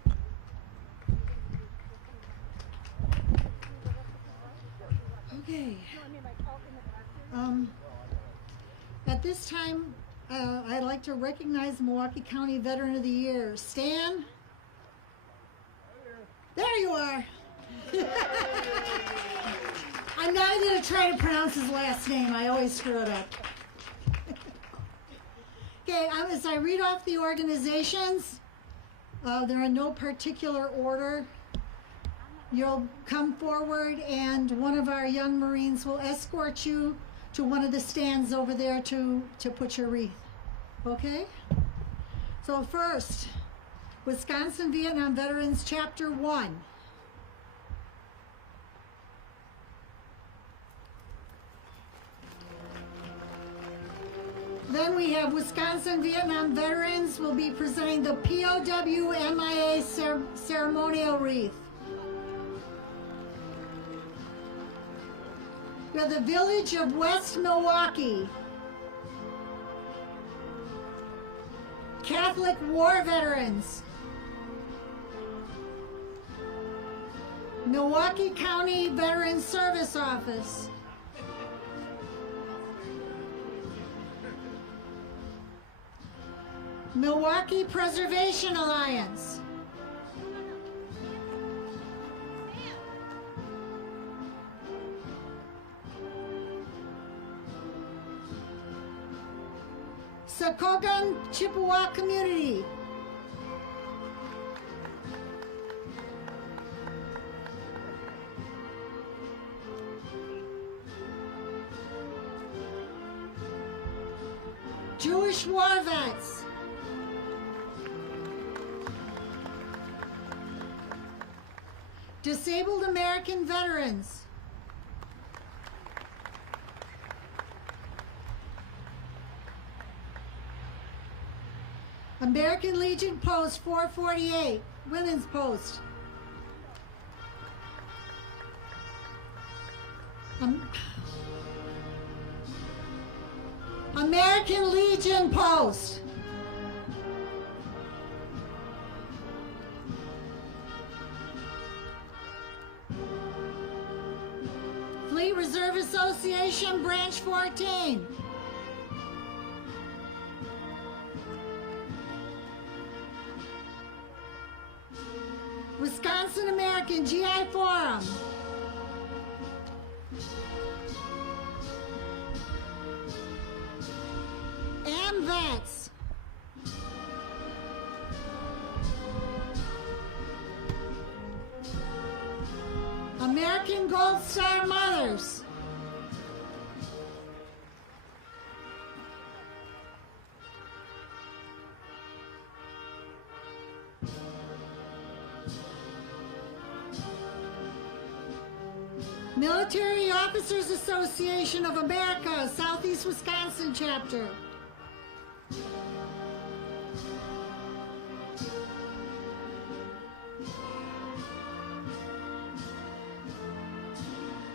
Okay. At this time, I'd like to recognize Milwaukee County Veteran of the Year, Stan. There you are. I'm not going to try to pronounce his last name. I always screw it up. Okay, as I read off the organizations, they're in no particular order. You'll come forward and one of our young Marines will escort you to one of the stands over there to put your wreath. Okay? So first, Wisconsin Vietnam Veterans Chapter 1. Then we have Wisconsin Vietnam Veterans will be presenting the POW MIA ceremonial wreath. We have the Village of West Milwaukee. Catholic War Veterans. Milwaukee County Veterans Service Office. Milwaukee Preservation Alliance. Sokogan Chippewa Community. Jewish War Vets. Disabled American Veterans. American Legion Post 448, Women's Post. American Legion Post. Fleet Reserve Association, Branch 14. Wisconsin American GI Forum. AMVETS. American Gold Star Mothers. Military Officers Association of America, Southeast Wisconsin chapter.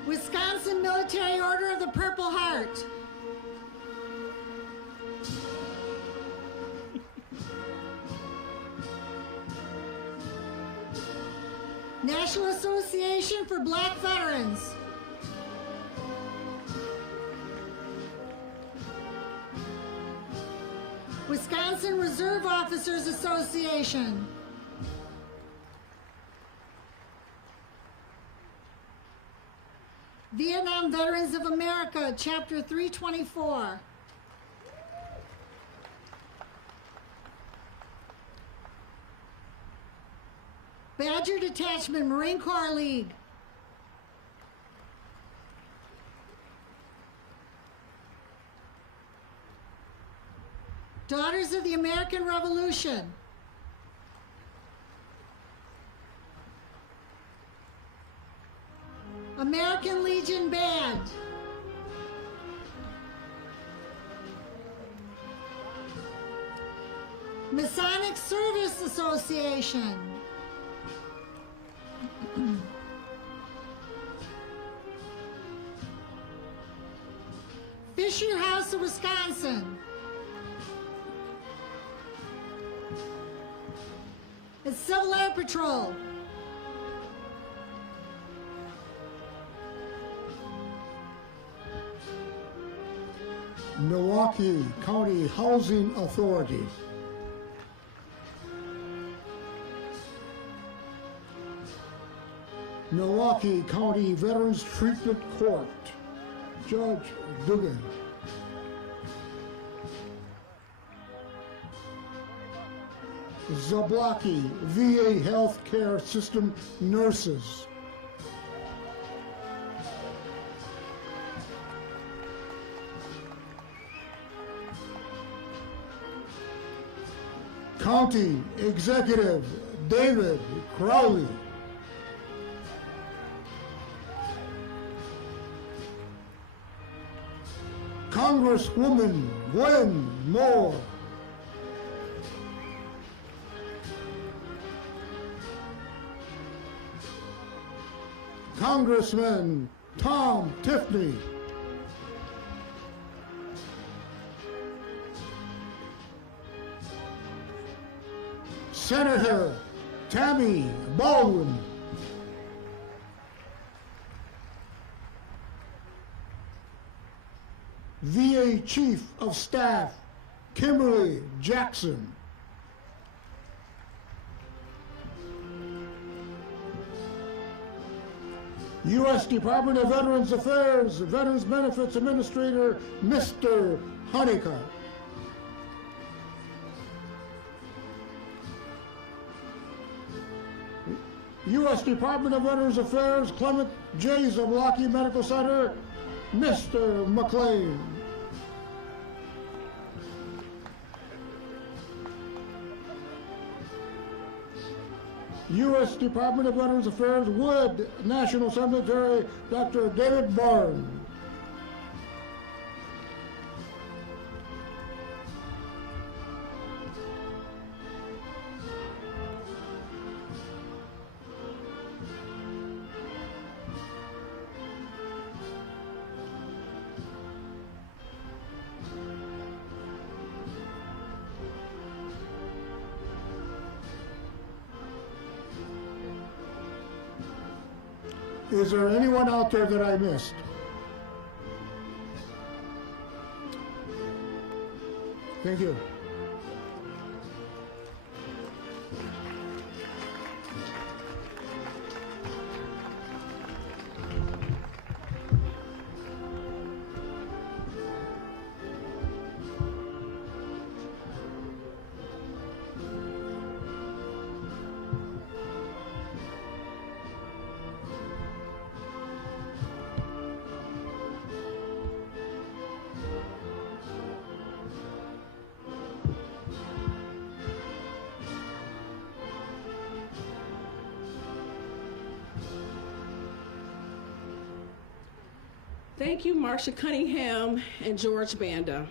Wisconsin Military Order of the Purple Heart. National Association for Black Veterans. Wisconsin Reserve Officers Association. Vietnam Veterans of America, Chapter 324. Badger Detachment, Marine Corps League. Daughters of the American Revolution. American Legion Band. Masonic Service Association. Fisher House of Wisconsin. It's Civil Air Patrol. Milwaukee County Housing Authority. Milwaukee County Veterans Treatment Court, Judge Dugan. Zablocki VA Healthcare System Nurses. County Executive David Crowley. Congresswoman Gwen Moore. Congressman Tom Tiffany. Senator Tammy Baldwin. VA Chief of Staff Kimberly Jackson. U.S. Department of Veterans Affairs Veterans Benefits Administrator Mr. Honeycutt. U.S. Department of Veterans Affairs Clement J. Zablocki Medical Center Mr. McLean. U.S. Department of Veterans Affairs Wood National Cemetery Dr. David Bourne. Is there anyone out there that I missed? Thank you. Thank you, Marcia Cunningham and George Banda.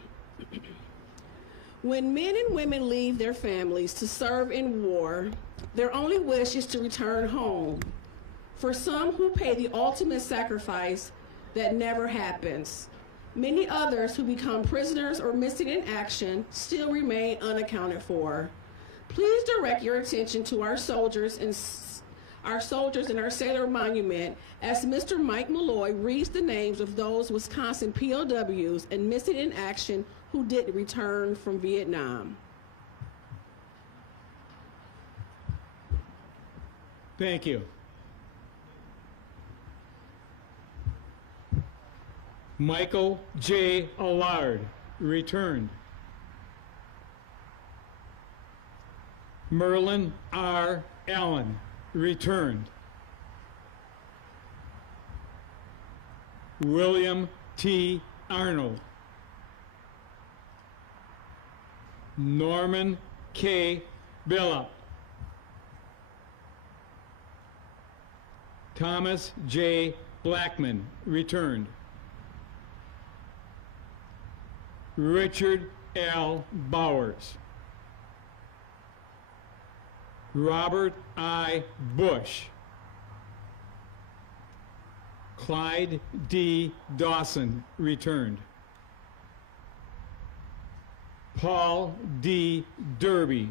When men and women leave their families to serve in war, their only wish is to return home. For some who pay the ultimate sacrifice, that never happens. Many others who become prisoners or missing in action still remain unaccounted for. Please direct your attention to our soldiers and our Sailor Monument as Mr. Mike Malloy reads the names of those Wisconsin POWs and missing in action who didn't return from Vietnam. Thank you. Michael J. Allard, returned. Merlin R. Allen, returned. William T. Arnold. Norman K. Billup. Thomas J. Blackman, returned. Richard L. Bowers. Robert I. Bush. Clyde D. Dawson, returned. Paul D. Derby.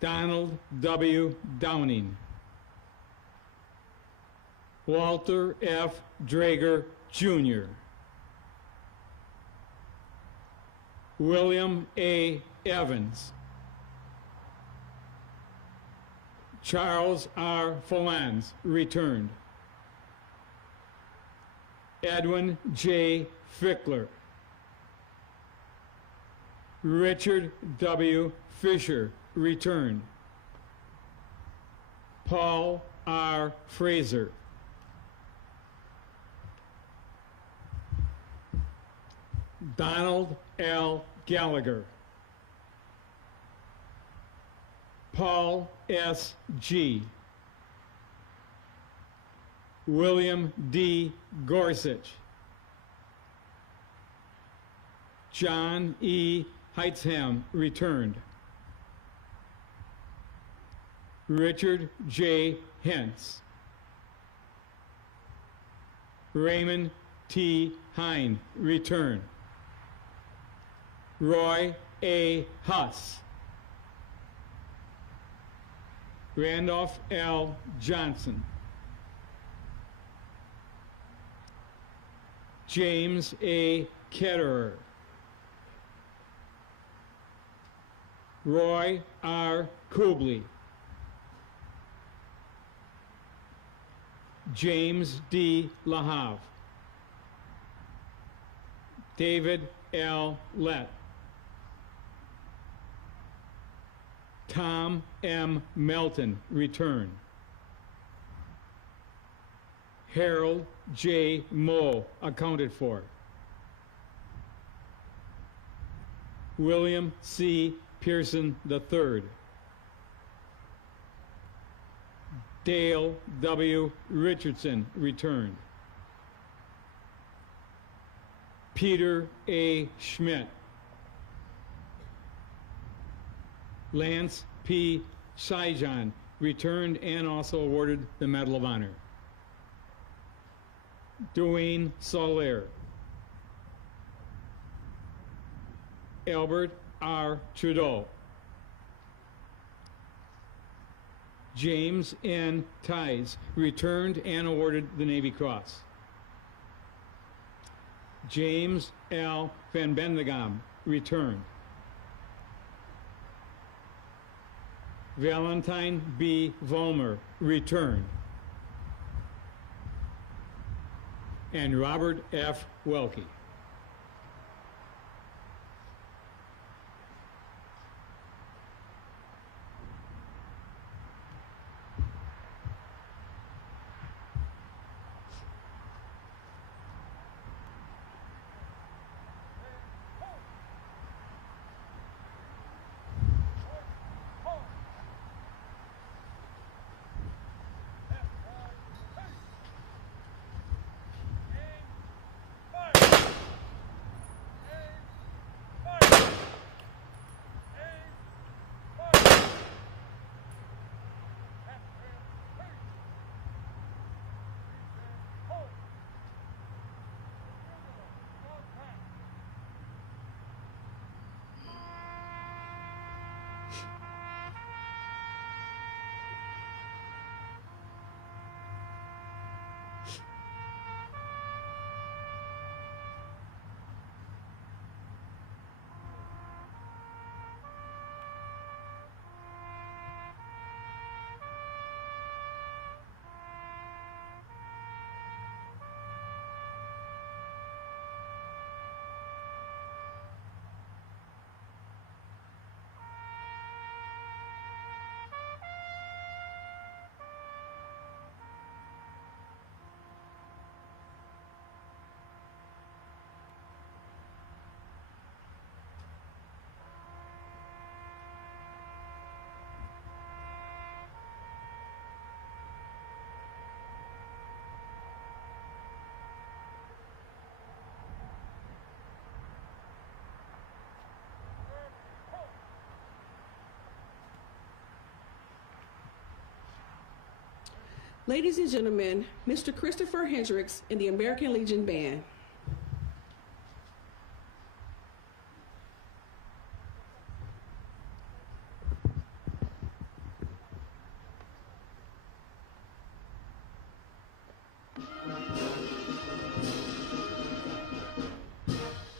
Donald W. Downing. Walter F. Drager, Jr. William A. Evans. Charles R. Falans, returned. Edwin J. Fickler. Richard W. Fisher, returned. Paul R. Fraser. Donald L. Gallagher. Paul S. G. William D. Gorsuch. John E. Heitzham, returned. Richard J. Hentz. Raymond T. Hine, returned. Roy A. Huss. Randolph L. Johnson. James A. Ketterer. Roy R. Kubley. James D. LaHave. David L. Lett. Tom M. Melton, returned. Harold J. Moe, accounted for. William C. Pearson III. Dale W. Richardson, returned. Peter A. Schmidt. Lance P. Saijan, returned and also awarded the Medal of Honor. Dwayne Soler. Albert R. Trudeau. James N. Tice, returned and awarded the Navy Cross. James L. Van Bendegam, returned. Valentine B. Vollmer, returned. And Robert F. Welke. Ladies and gentlemen, Mr. Christopher Hendricks and the American Legion Band.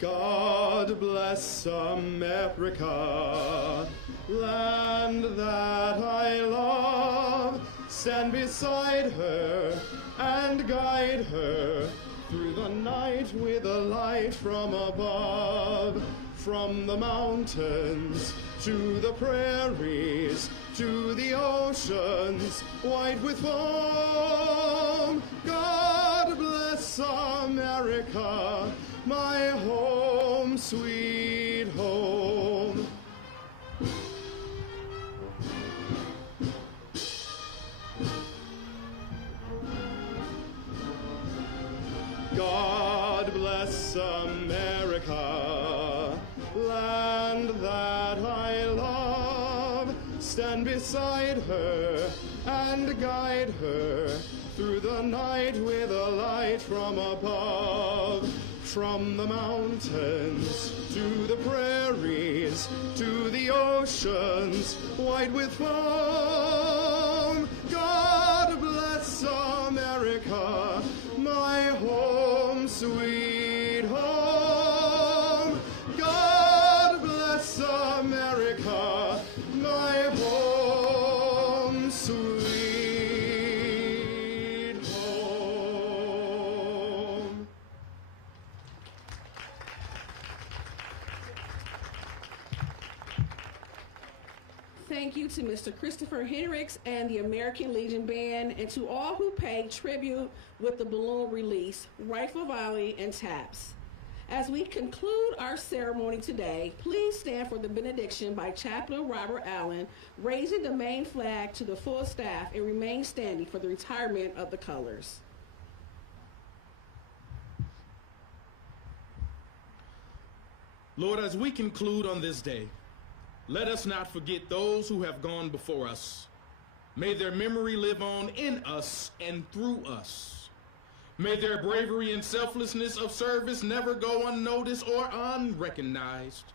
God bless America, land that I love. Stand beside her and guide her through the night with a light from above. From the mountains to the prairies to the oceans white with foam. God bless America, my home, sweet home. God bless America, land that I love. Stand beside her and guide her through the night with a light from above. From the mountains to the prairies to the oceans white with foam. God bless America, my home, sweet home. God bless America, my home, sweet home. Thank you to Mr. Christopher Hendricks and the American Legion Band, and to all who paid tribute with the balloon release, Rifle Volley, and taps. As we conclude our ceremony today, please stand for the benediction by Chaplain Robert Allen, raising the main flag to the full staff, and remain standing for the retirement of the colors. Lord, as we conclude on this day, let us not forget those who have gone before us. May their memory live on in us and through us. May their bravery and selflessness of service never go unnoticed or unrecognized.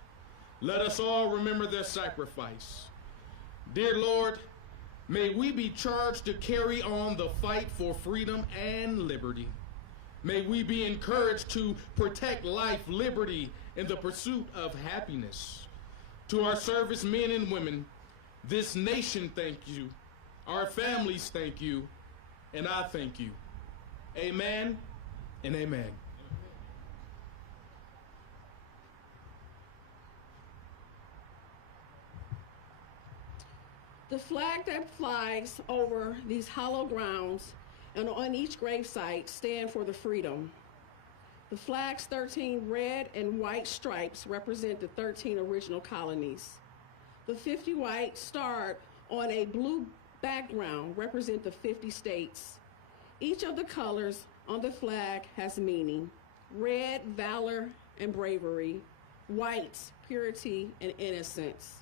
Let us all remember their sacrifice. Dear Lord, may we be charged to carry on the fight for freedom and liberty. May we be encouraged to protect life, liberty, and the pursuit of happiness. To our service men and women, this nation thank you, our families thank you, and I thank you. Amen and amen. The flag that flies over these hollow grounds and on each gravesite stand for the freedom. The flag's 13 red and white stripes represent the 13 original colonies. The 50 white starred on a blue background represent the 50 states. Each of the colors on the flag has meaning. Red, valor and bravery. White, purity and innocence.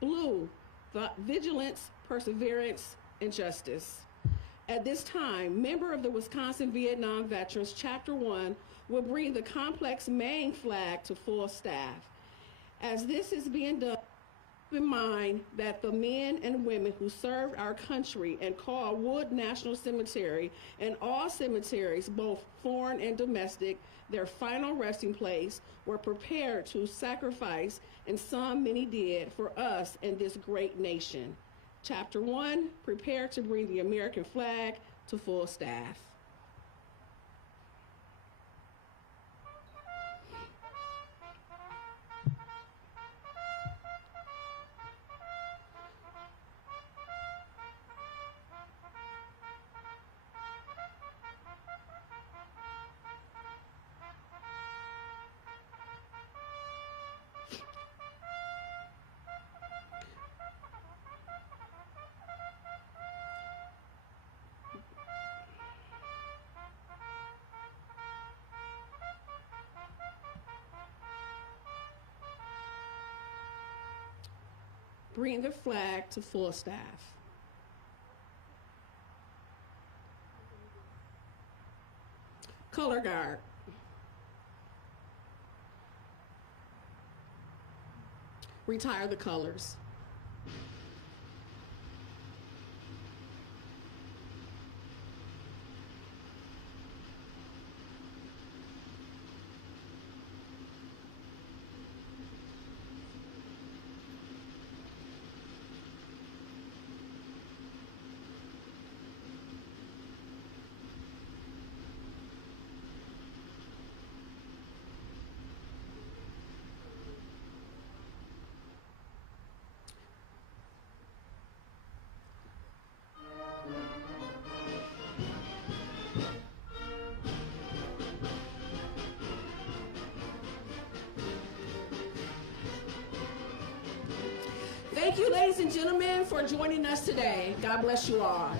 Blue, vigilance, perseverance, and justice. At this time, member of the Wisconsin Vietnam Veterans Chapter 1 will bring the complex main flag to full staff. As this is being done, keep in mind that the men and women who served our country and call Wood National Cemetery and all cemeteries, both foreign and domestic, their final resting place, were prepared to sacrifice, and some many did, for us and this great nation. Chapter 1, prepare to bring the American flag to full staff. Bring the flag to full staff. color guard. Retire the colors. Thank you, ladies and gentlemen, for joining us today. God bless you all.